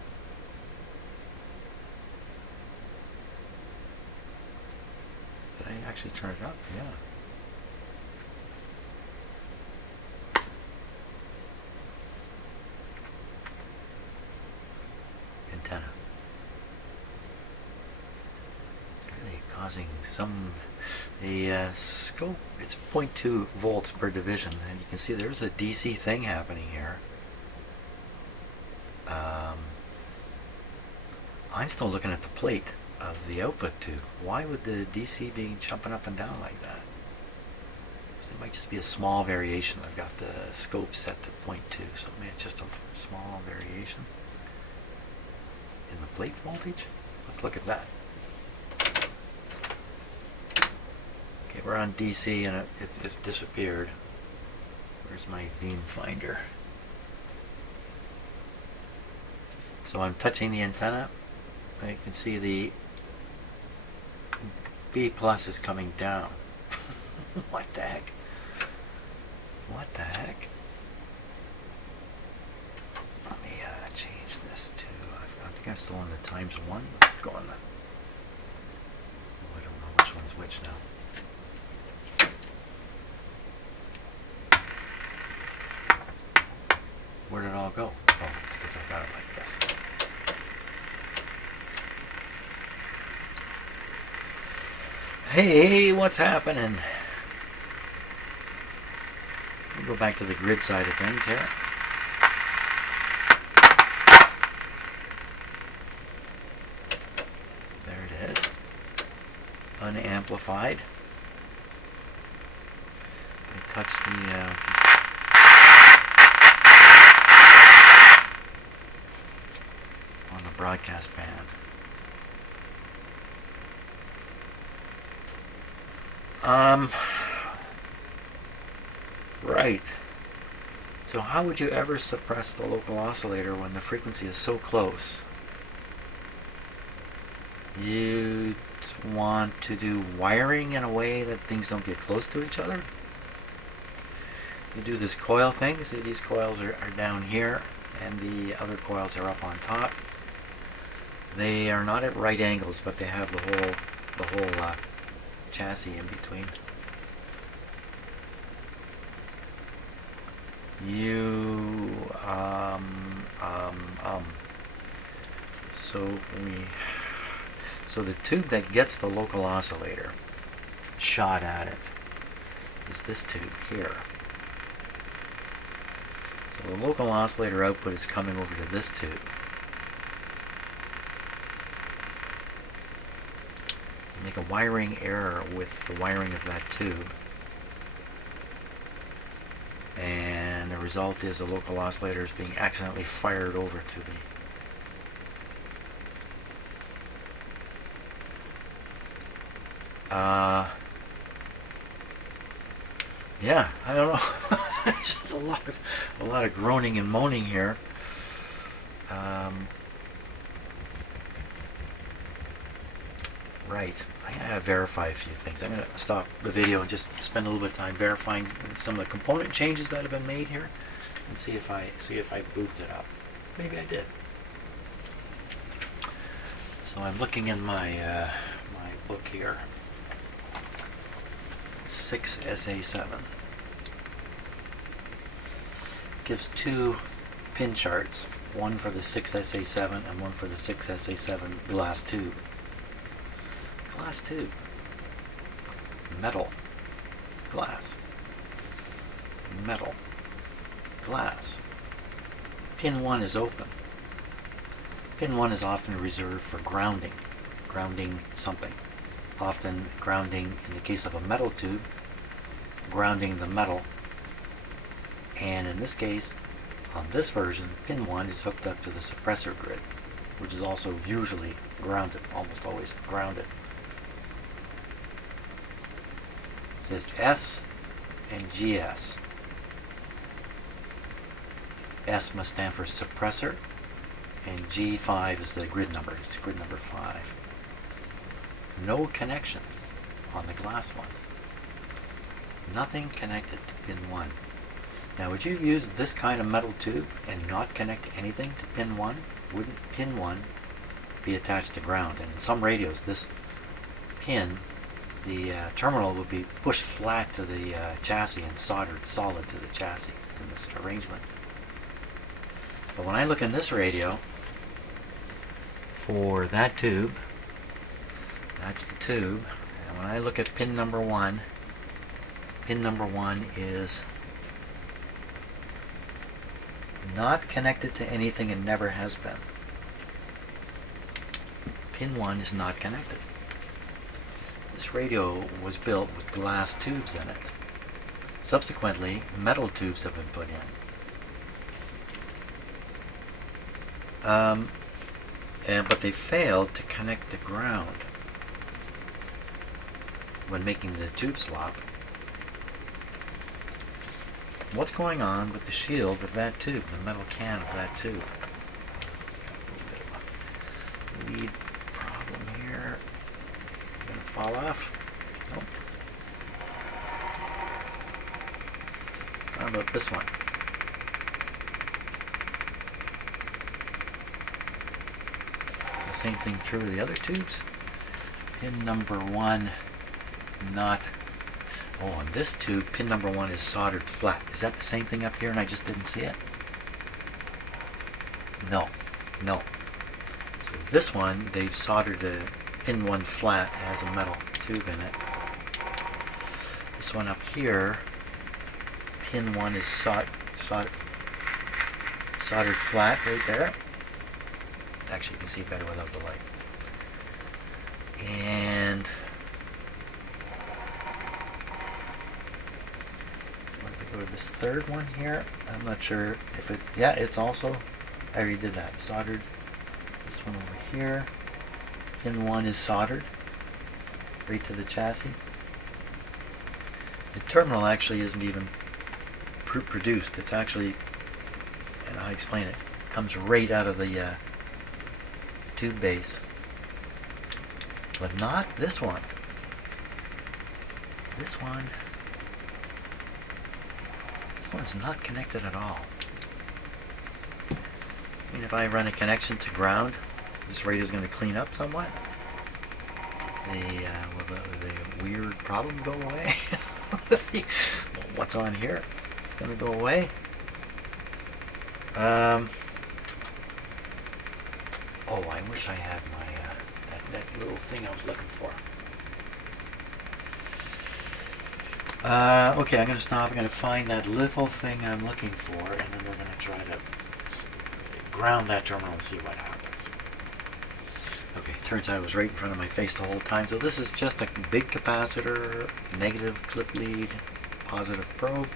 Did I actually turn it up? Yeah. Antenna. It's really causing the scope, it's 0.2 volts per division, and you can see there's a DC thing happening here. I'm still looking at the plate of the output tube. Why would the DC be jumping up and down like that? So it might just be a small variation. I've got the scope set to 0.2, so maybe it's just a small variation in the plate voltage. Let's look at that. Okay, we're on DC and it disappeared. Where's my beam finder? So I'm touching the antenna. I can see the B plus is coming down. What the heck? What the heck? Let me change this to, I think I'm still on the times 1. Let's go on the, I don't know which one's which now. Where did it all go? Oh, it's because I got it like this. Hey, what's happening? We'll go back to the grid side of things here. There it is. Unamplified. I touch the on the broadcast band. Right. So how would you ever suppress the local oscillator when the frequency is so close? You want to do wiring in a way that things don't get close to each other. You do this coil thing. See, these coils are down here and the other coils are up on top. They are not at right angles, but they have the whole chassis in between. So the tube that gets the local oscillator shot at it is this tube here. So the local oscillator output is coming over to this tube. You make a wiring error with the wiring of that tube. And the result is the local oscillator is being accidentally fired over to the yeah, I don't know. There's just a lot of groaning and moaning here. Right. I gotta verify a few things. I'm gonna stop the video and just spend a little bit of time verifying some of the component changes that have been made here, and see if I booped it up. Maybe I did. So I'm looking in my my book here. 6SA7. gives two pin charts, one for the 6SA7 and one for the 6SA7 glass tube. Glass tube. Metal. Glass. Metal. Glass. Pin 1 is open. Pin 1 is often reserved for grounding. Grounding something. Often grounding, in the case of a metal tube, grounding the metal. And in this case, on this version, pin 1 is hooked up to the suppressor grid, which is also usually grounded, almost always grounded. It says S and GS. S must stand for suppressor, and G5 is the grid number. It's grid number 5. No connection on the glass one. Nothing connected to pin 1. Now, would you use this kind of metal tube and not connect anything to pin 1? Wouldn't pin 1 be attached to ground? And in some radios, this pin, the terminal, would be pushed flat to the chassis and soldered solid to the chassis in this arrangement. But when I look in this radio, for that tube, that's the tube, and when I look at pin number 1, pin number 1 is not connected to anything and never has been. Pin 1 is not connected. This radio was built with glass tubes in it. Subsequently, metal tubes have been put in. But they failed to connect the ground when making the tube swap. What's going on with the shield of that tube, the metal can of that tube? A little bit of a lead problem here. Gonna fall off? Nope. How about this one? Is the same thing true of the other tubes? Pin number 1 not. Oh, on this tube, pin number 1 is soldered flat. Is that the same thing up here and I just didn't see it? No. No. So this one, they've soldered the pin 1 flat. It has a metal tube in it. This one up here, pin 1 is soldered flat right there. Actually, you can see better without the light. And go to this third one here. I'm not sure if it, yeah, it's also, I already did that, soldered. This one over here, pin 1 is soldered right to the chassis. The terminal actually isn't even produced. It's actually, and I'll explain it, comes right out of the tube base. But not this one. This one's not connected at all. I mean, if I run a connection to ground, this radio is going to clean up somewhat. Will the weird problem go away? What's on here? It's going to go away. Oh, I wish I had my that little thing I was looking for. Okay, I'm going to stop. I'm going to find that little thing I'm looking for, and then we're going to try to ground that terminal and see what happens. Okay, turns out it was right in front of my face the whole time. So this is just a big capacitor, negative clip lead, positive probe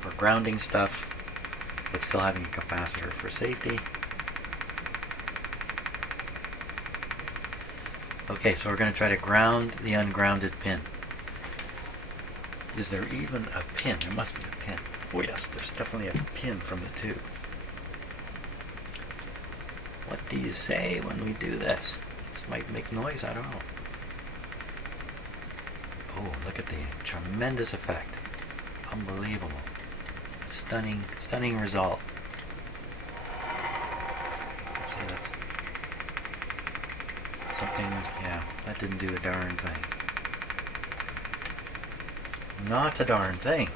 for grounding stuff, but still having a capacitor for safety. Okay, so we're going to try to ground the ungrounded pin. Is there even a pin? There must be a pin. Oh yes, there's definitely a pin from the tube. What do you say when we do this? This might make noise, I don't know. Oh, look at the tremendous effect. Unbelievable. Stunning, stunning result. Let's see, that's something, yeah, that didn't do a darn thing. Not a darn thing.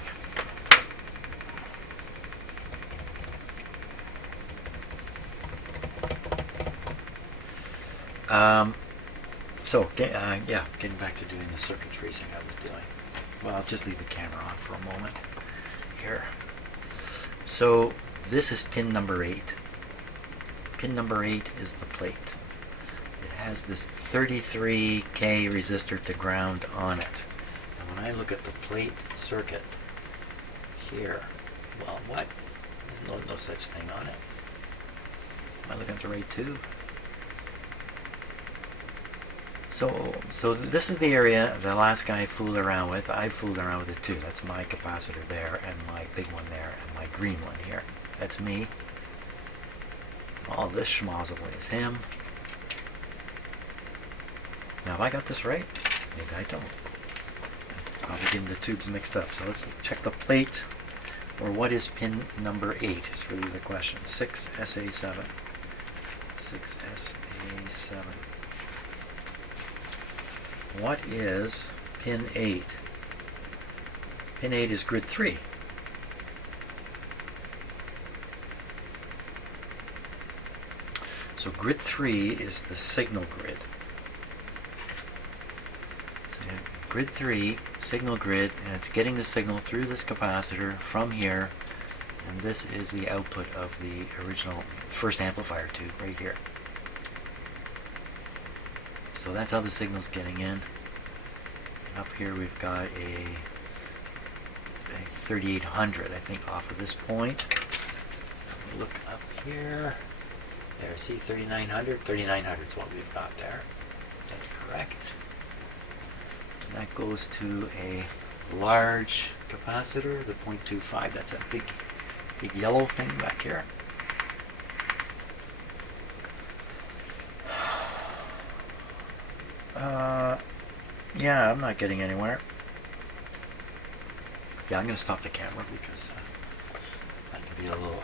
Yeah, getting back to doing the circuit tracing I was doing. Well, I'll just leave the camera on for a moment here. So this is pin number 8. Pin number 8 is the plate. It has this 33K resistor to ground on it. And when I look at the plate circuit here, well, what? There's no such thing on it. Am I looking at the right tube? So this is the area the last guy fooled around with. I fooled around with it too. That's my capacitor there, and my big one there, and my green one here. That's me. All this schmozzle is him. Now have I got this right? Maybe I don't. I'm probably getting the tubes mixed up. So let's check the plate. Or what is pin number 8 is really the question. 6SA7. 6SA7. What is pin 8? Pin 8 is grid 3. So grid 3 is the signal grid. So grid 3, signal grid, and it's getting the signal through this capacitor from here, and this is the output of the original first amplifier tube right here. So that's how the signal's getting in. Up here we've got a 3800, I think, off of this point. Look up here. There, see, 3900? 3900 is what we've got there. That's correct. And that goes to a large capacitor, the 0.25. That's a big yellow thing back here. Yeah, I'm not getting anywhere. Yeah, I'm going to stop the camera because I can be a little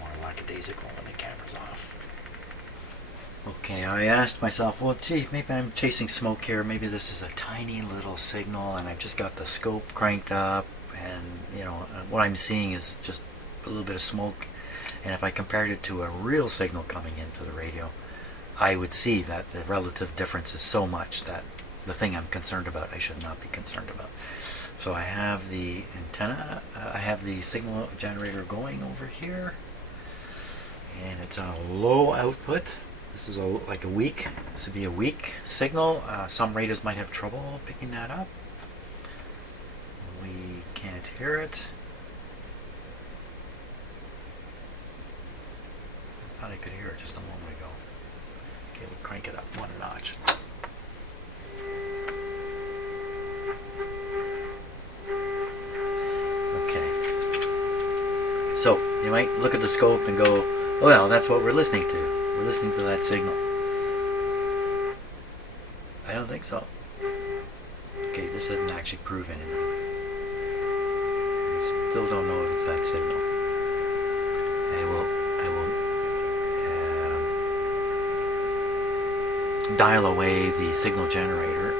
more lackadaisical when the camera's off. Okay, I asked myself, well, gee, maybe I'm chasing smoke here. Maybe this is a tiny little signal, and I've just got the scope cranked up, and you know what I'm seeing is just a little bit of smoke. And if I compared it to a real signal coming into the radio, I would see that the relative difference is so much that the thing I'm concerned about, I should not be concerned about. So I have the antenna, I have the signal generator going over here, and it's on a low output. This is like a weak, this would be a weak signal. Some radios might have trouble picking that up. We can't hear it. I thought I could hear it just a moment ago. Okay, we'll crank it up one notch. So you might look at the scope and go, oh, well, that's what we're listening to. We're listening to that signal. I don't think so. Okay, this doesn't actually prove anything. We still don't know if it's that signal. I will dial away the signal generator,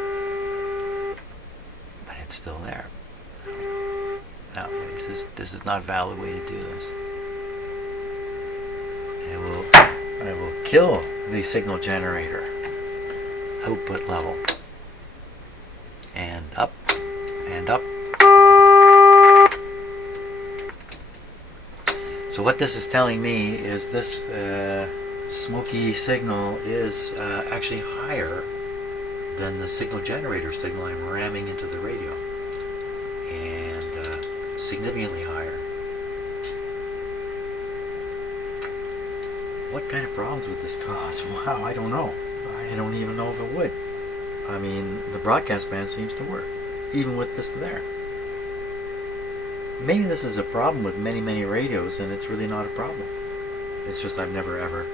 but it's still there. No, this is not a valid way to do this. I will kill the signal generator output level. And up, and up. So what this is telling me is this smoky signal is actually higher than the signal generator signal I'm ramming into the radio. Significantly higher. What kind of problems would this cause? Wow, I don't know. I don't even know if it would. I mean, the broadcast band seems to work, even with this there. Maybe this is a problem with many radios, and it's really not a problem. It's just I've never ever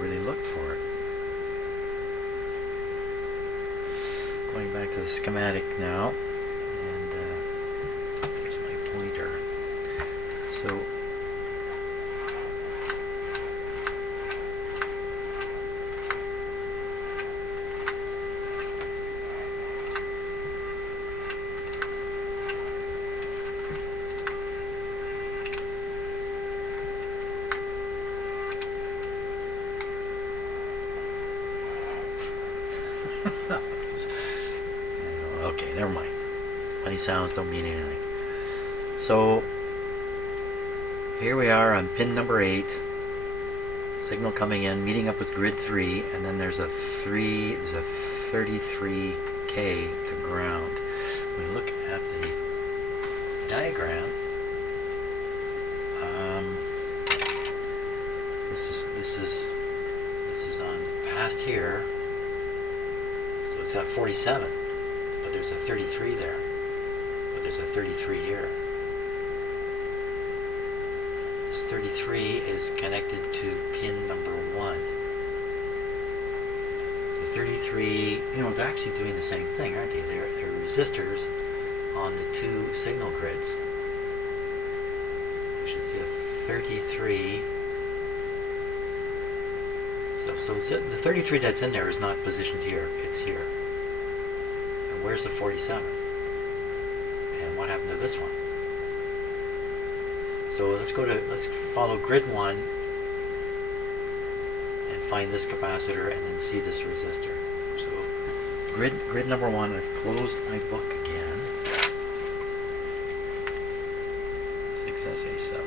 really looked for it. Going back to the schematic now. So Okay, never mind. Funny sounds don't mean anything. So here we are on pin number 8. Signal coming in, meeting up with grid 3, and then there's a 33K to ground. When we look at the diagram, this is on past here, so it's got 47, but there's a 33 there, but there's a 33 here. This 33 is connected to pin number 1. The 33, they're actually doing the same thing, aren't they? They're resistors on the 2 signal grids. You should see a 33. So the 33 that's in there is not positioned here, it's here. And where's the 47? And what happened to this one? So let's follow grid 1 and find this capacitor and then see this resistor. So grid number 1, I've closed my book again. 6SA7.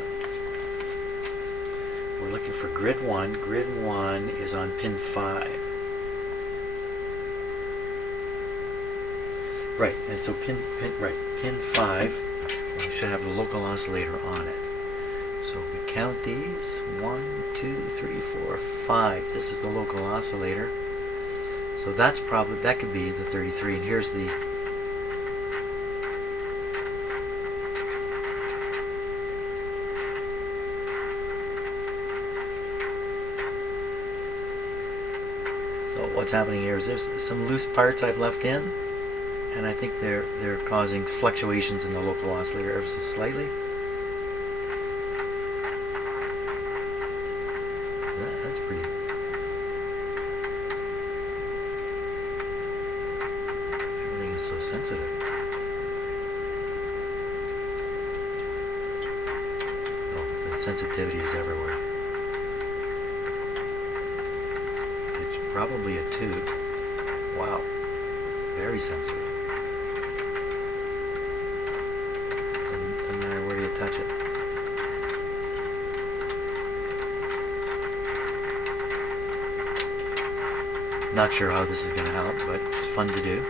We're looking for grid 1. Grid 1 is on pin 5. Right, and so pin 5, we should have the local oscillator on it. So we count these, 1, 2, 3, 4, 5. This is the local oscillator. So that could be the 33. And here's the what's happening here is there's some loose parts I've left in, and I think they're causing fluctuations in the local oscillator ever so slightly. That's pretty. Everything is so sensitive. Oh, the sensitivity is everywhere. Probably a 2. Wow. Very sensitive. Doesn't matter where you touch it. Not sure how this is going to help, but it's fun to do.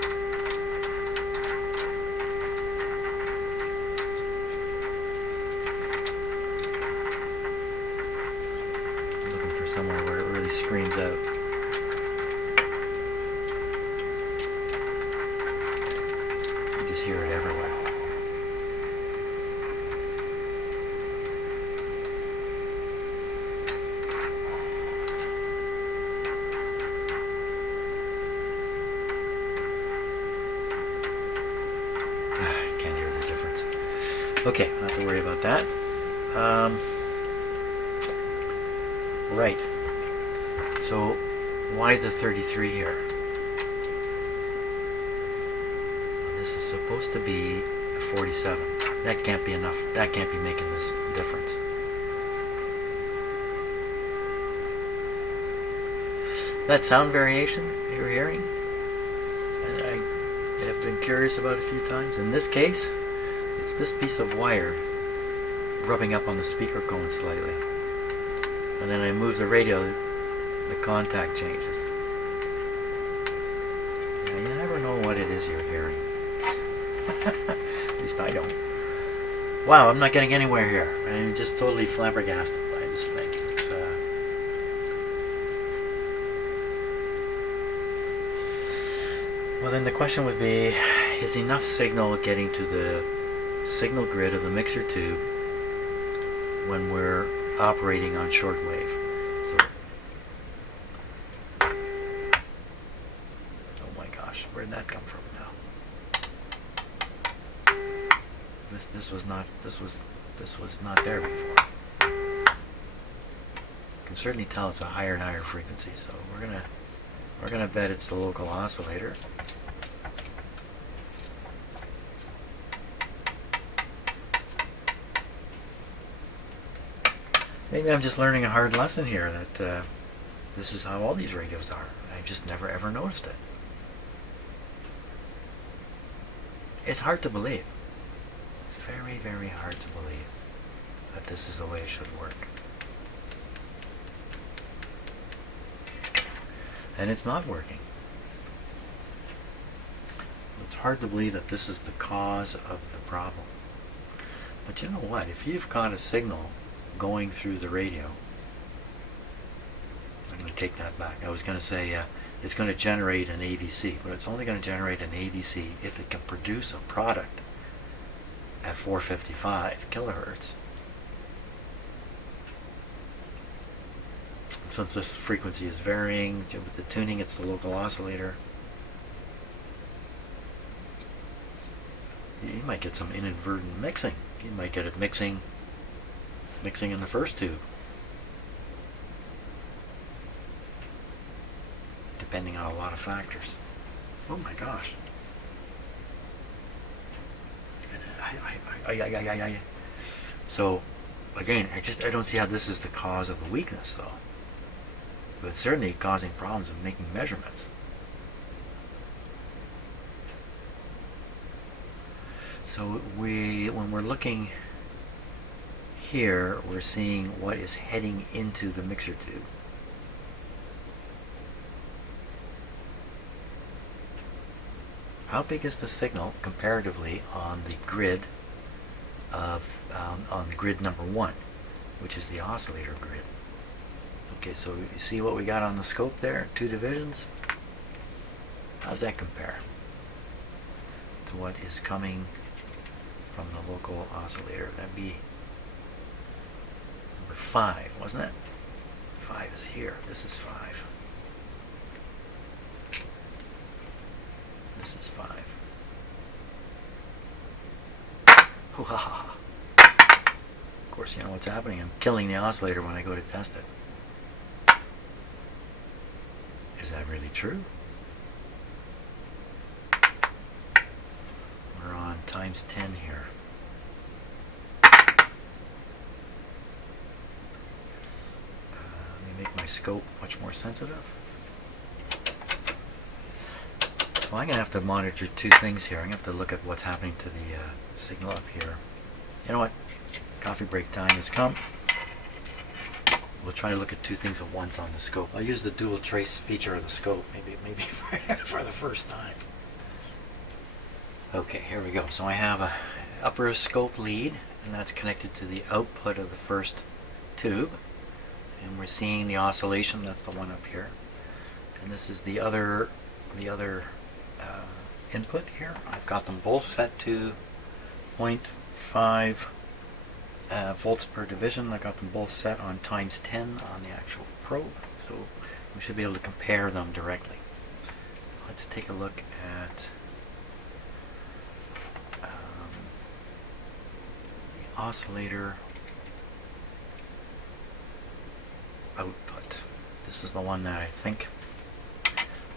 I'm looking for somewhere where it really screams out. Hear it everywhere. I can't hear the difference. Okay, not to worry about that. Right. So, why the 33 here? This is supposed to be a 47. That can't be enough. That can't be making this difference. That sound variation you're hearing, I have been curious about a few times. In this case, it's this piece of wire rubbing up on the speaker cone slightly. And then I move the radio, the contact changes. Now, you never know what it is you're hearing. At least I don't. Wow, I'm not getting anywhere here. I'm just totally flabbergasted by this thing. It's, well, then the question would be, is enough signal getting to the signal grid of the mixer tube when we're operating on shortwave? So, oh my gosh, where did that come from now? This was not there before. You can certainly tell it's a higher and higher frequency, so we're gonna bet it's the local oscillator. Maybe I'm just learning a hard lesson here that this is how all these radios are. I just never ever noticed it. It's hard to believe. It's very, very hard to believe that this is the way it should work. And it's not working. It's hard to believe that this is the cause of the problem. But you know what? If you've got a signal going through the radio, I'm going to take that back. I was going to say it's going to generate an AVC, but it's only going to generate an AVC if it can produce a product at 455 kilohertz. And since this frequency is varying with the tuning, it's the local oscillator. You might get some inadvertent mixing. You might get it mixing in the first tube, depending on a lot of factors. Oh my gosh. So again, I don't see how this is the cause of the weakness, though. But it's certainly causing problems of making measurements. So when we're looking here, we're seeing what is heading into the mixer tube. How big is the signal comparatively on the grid of on grid number 1, which is the oscillator grid? Okay, so you see what we got on the scope there? 2 divisions. How does that compare to what is coming from the local oscillator? That'd be number 5, wasn't it? 5 is here. This is 5. This is 5. Hoo-ha-ha. Of course, you know what's happening. I'm killing the oscillator when I go to test it. Is that really true? We're on times 10 here. Let me make my scope much more sensitive. So I'm going to have to monitor 2 things here. I'm going to have to look at what's happening to the signal up here. You know what? Coffee break time has come. We'll try to look at 2 things at once on the scope. I'll use the dual trace feature of the scope, maybe for the first time. Okay, here we go. So I have a upper scope lead, and that's connected to the output of the first tube. And we're seeing the oscillation. That's the one up here. And this is the other input here. I've got them both set to 0.5 volts per division. I got them both set on times 10 on the actual probe, so we should be able to compare them directly. Let's take a look at the oscillator output. This is the one that I think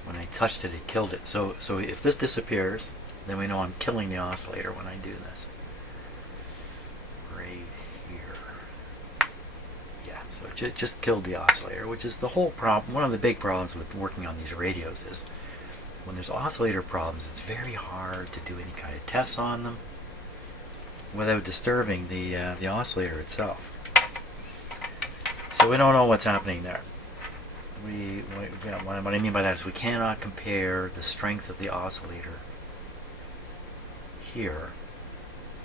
when I touched it, it killed it. So if this disappears, then we know I'm killing the oscillator when I do this. Right here. Yeah, so it just killed the oscillator, which is the whole problem. One of the big problems with working on these radios is when there's oscillator problems, it's very hard to do any kind of tests on them without disturbing the oscillator itself. So we don't know what's happening there. What I mean by that is we cannot compare the strength of the oscillator here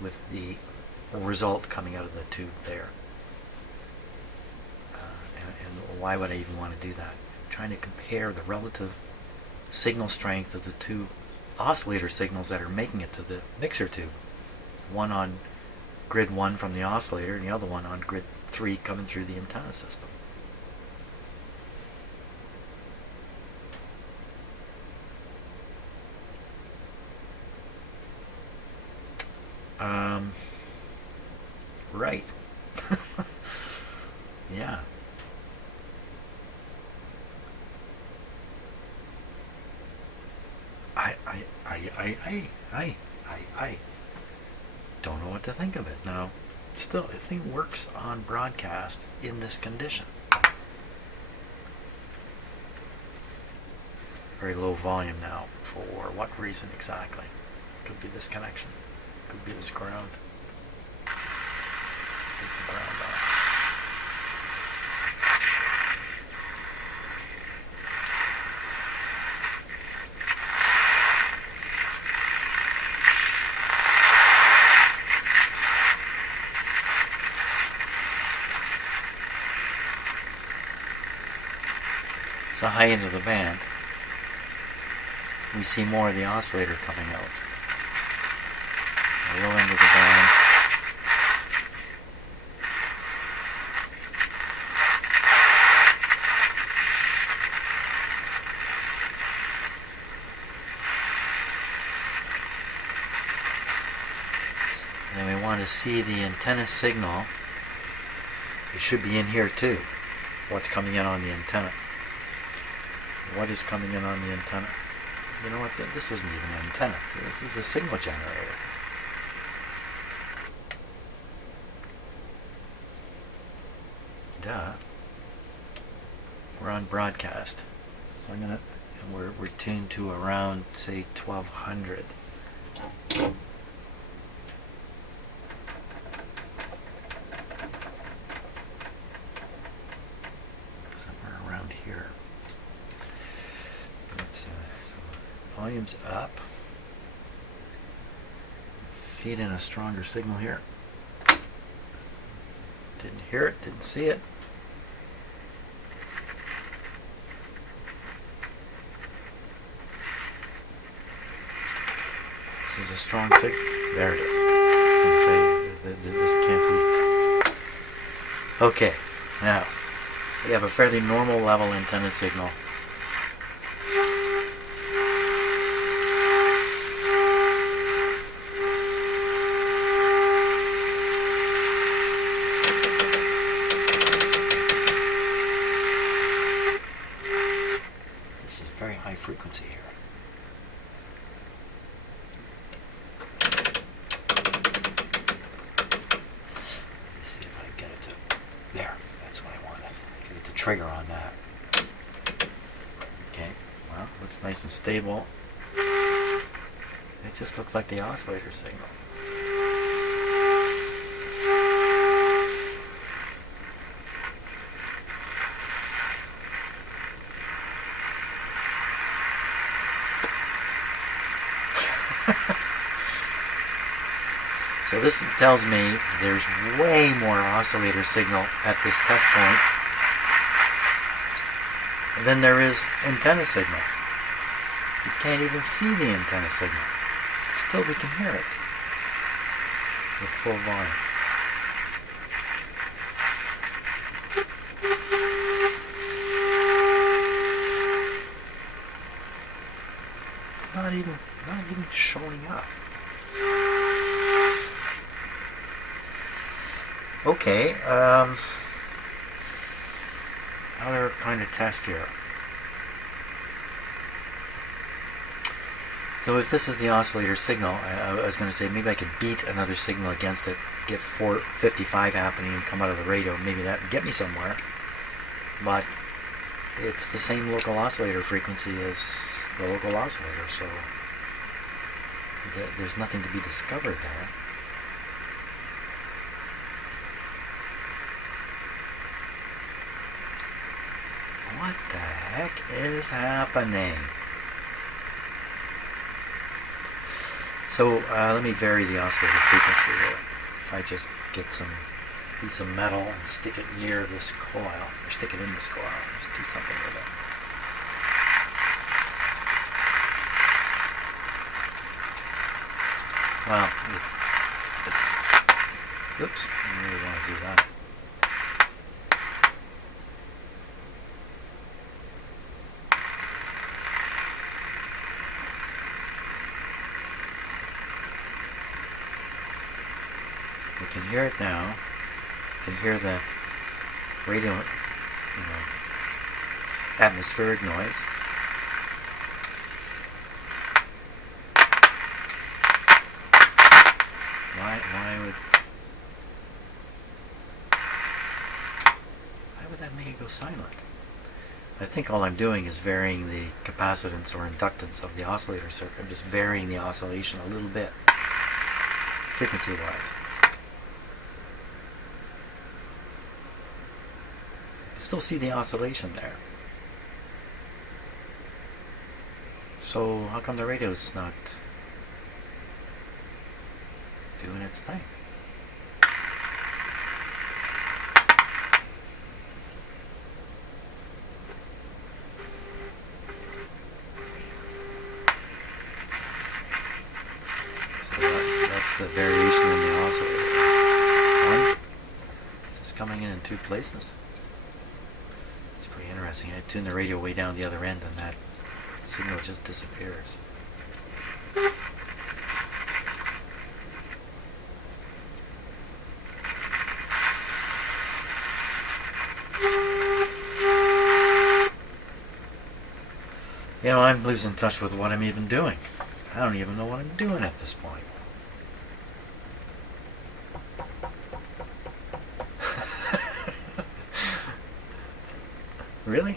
with the result coming out of the tube there. And why would I even want to do that? I'm trying to compare the relative signal strength of the 2 oscillator signals that are making it to the mixer tube. One on grid 1 from the oscillator and the other one on grid 3 coming through the antenna system. Right. Yeah. I don't know what to think of it. Now, still, the thing works on broadcast in this condition. Very low volume now. For what reason exactly? Could be this connection. Could be this ground. Let's take the ground off. It's the high end of the band. We see more of the oscillator coming out. The low end of the band. And then we want to see the antenna signal. It should be in here too. What's coming in on the antenna? What is coming in on the antenna? You know what? This isn't even an antenna. This is a signal generator. Duh. We're on broadcast. So I'm gonna, and we're tuned to around, say, 1200. Somewhere around here. So volume's up. Feed in a stronger signal here. Didn't hear it, didn't see it. This is a strong signal. There it is. I was going to say that this can't be. Okay, now we have a fairly normal level antenna signal. This is very high frequency here. Trigger on that. Okay, well, looks nice and stable. It just looks like the oscillator signal. So this tells me there's way more oscillator signal at this test point than there is antenna signal. You can't even see the antenna signal, but still we can hear it with full volume. It's not even showing up. Okay, other kind of test here. So if this is the oscillator signal, I was going to say maybe I could beat another signal against it, get 455 happening and come out of the radio. Maybe that would get me somewhere. But it's the same local oscillator frequency as the local oscillator, so there's nothing to be discovered there. What the heck is happening? So let me vary the oscillator frequency here. If I just get some piece of metal and stick it near this coil, or stick it in this coil, just do something with it. Well, oops, I really want to do that. We can hear it now. You can hear the radio, atmospheric noise. Why would that make it go silent? I think all I'm doing is varying the capacitance or inductance of the oscillator circuit. I'm just varying the oscillation a little bit, frequency-wise. You can still see the oscillation there. So how come the radio's not doing its thing? That's the variation in the oscillator. One, this is coming in two places. It's pretty interesting. I tune the radio way down the other end and that signal just disappears. You know, I'm losing touch with what I'm even doing. I don't even know what I'm doing at this point. Really?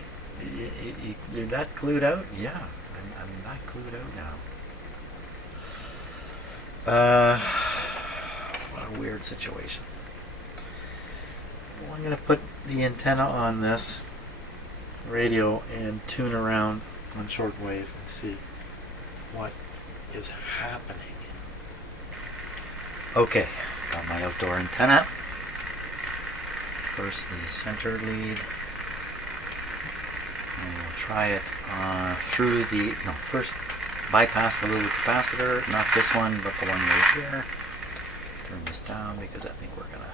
You're that clued out? Yeah, I'm not clued out now. What a weird situation. Well, I'm going to put the antenna on this radio and tune around on shortwave and see what is happening. Okay, got my outdoor antenna. First the center lead. And we'll try it through the, first bypass the little capacitor, not this one, but the one right here. Turn this down because I think we're going to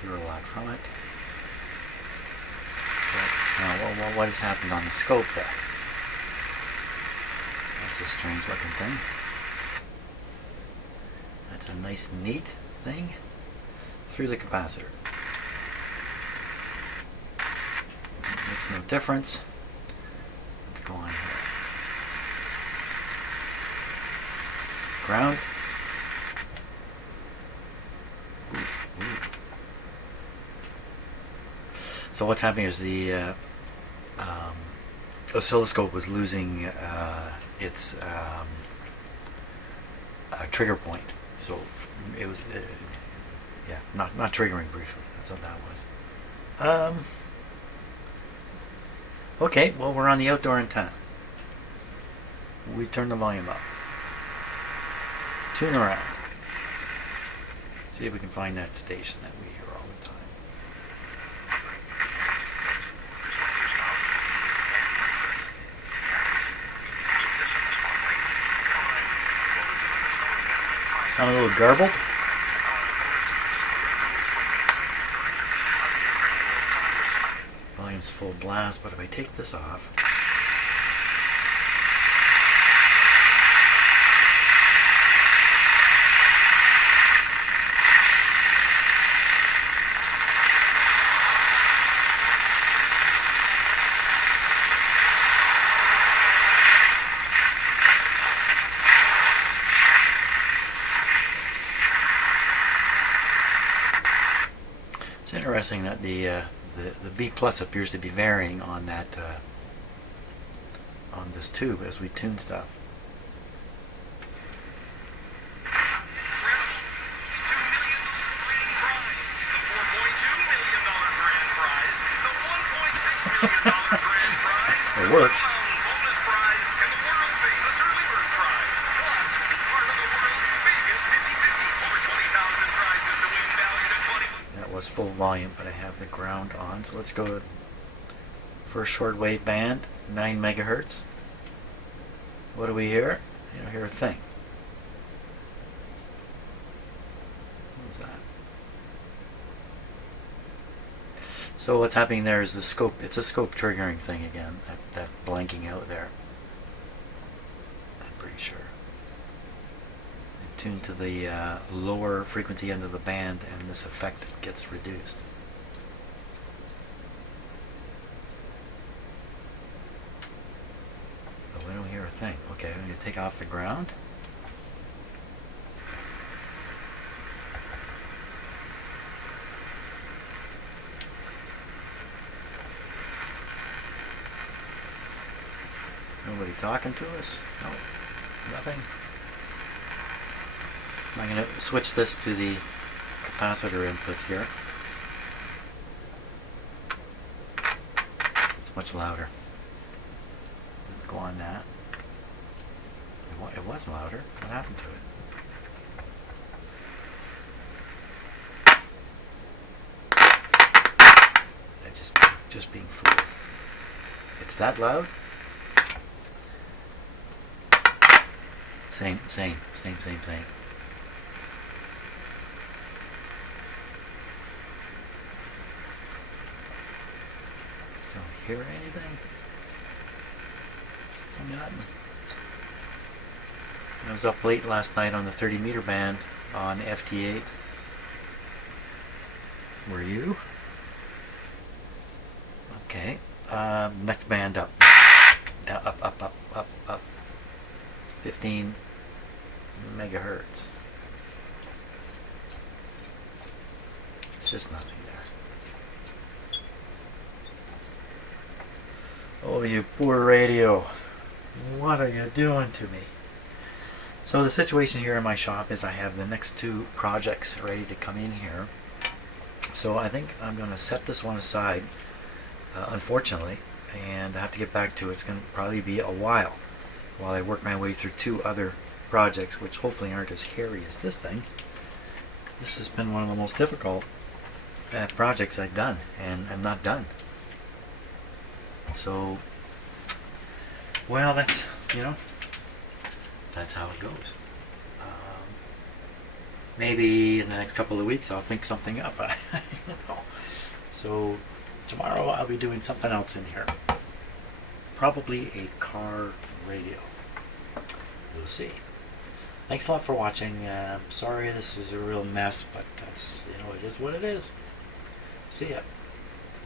hear a lot from it. So, now, what has happened on the scope there? That's a strange looking thing. That's a nice, neat thing through the capacitor. Makes no difference. Let's go on here. Ground. Ooh, ooh. So what's happening is the oscilloscope was losing its trigger point. So it was, yeah, not triggering briefly. That's what that was. Okay, well, we're on the outdoor antenna. We turn the volume up. Tune around. See if we can find that station that we hear all the time. Sound a little garbled? Volume's full blast, but if I take this off, it's interesting that the B plus appears to be varying on that on this tube as we tune stuff. It works. Was full volume, but I have the ground on. So let's go for a shortwave band, 9 megahertz. What do we hear? You don't hear a thing. What was that? So what's happening there is the scope. It's a scope triggering thing again. That blanking out there. I'm pretty sure. Tuned to the lower frequency end of the band, and this effect gets reduced. But we don't hear a thing. Okay, I'm going to take off the ground. Nobody talking to us? No, nothing. I'm going to switch this to the capacitor input here. It's much louder. Let's go on that. It was louder. What happened to it? Just being fooled. It's that loud? Same. Don't hear anything? Nothing. I was up late last night on the 30 meter band on FT8. Were you? Okay. Next band up. Down, up. 15 megahertz. It's just nothing there. Oh, you poor radio. What are you doing to me? So the situation here in my shop is I have the next two projects ready to come in here. So I think I'm going to set this one aside, unfortunately, and I have to get back to it. It's going to probably be a while I work my way through two other projects, which hopefully aren't as hairy as this thing. This has been one of the most difficult projects I've done, and I'm not done. So, well, that's how it goes. Maybe in the next couple of weeks I'll think something up. I don't know. So tomorrow I'll be doing something else in here. Probably a car radio. We'll see. Thanks a lot for watching. Sorry this is a real mess, but that's, it is what it is. See ya.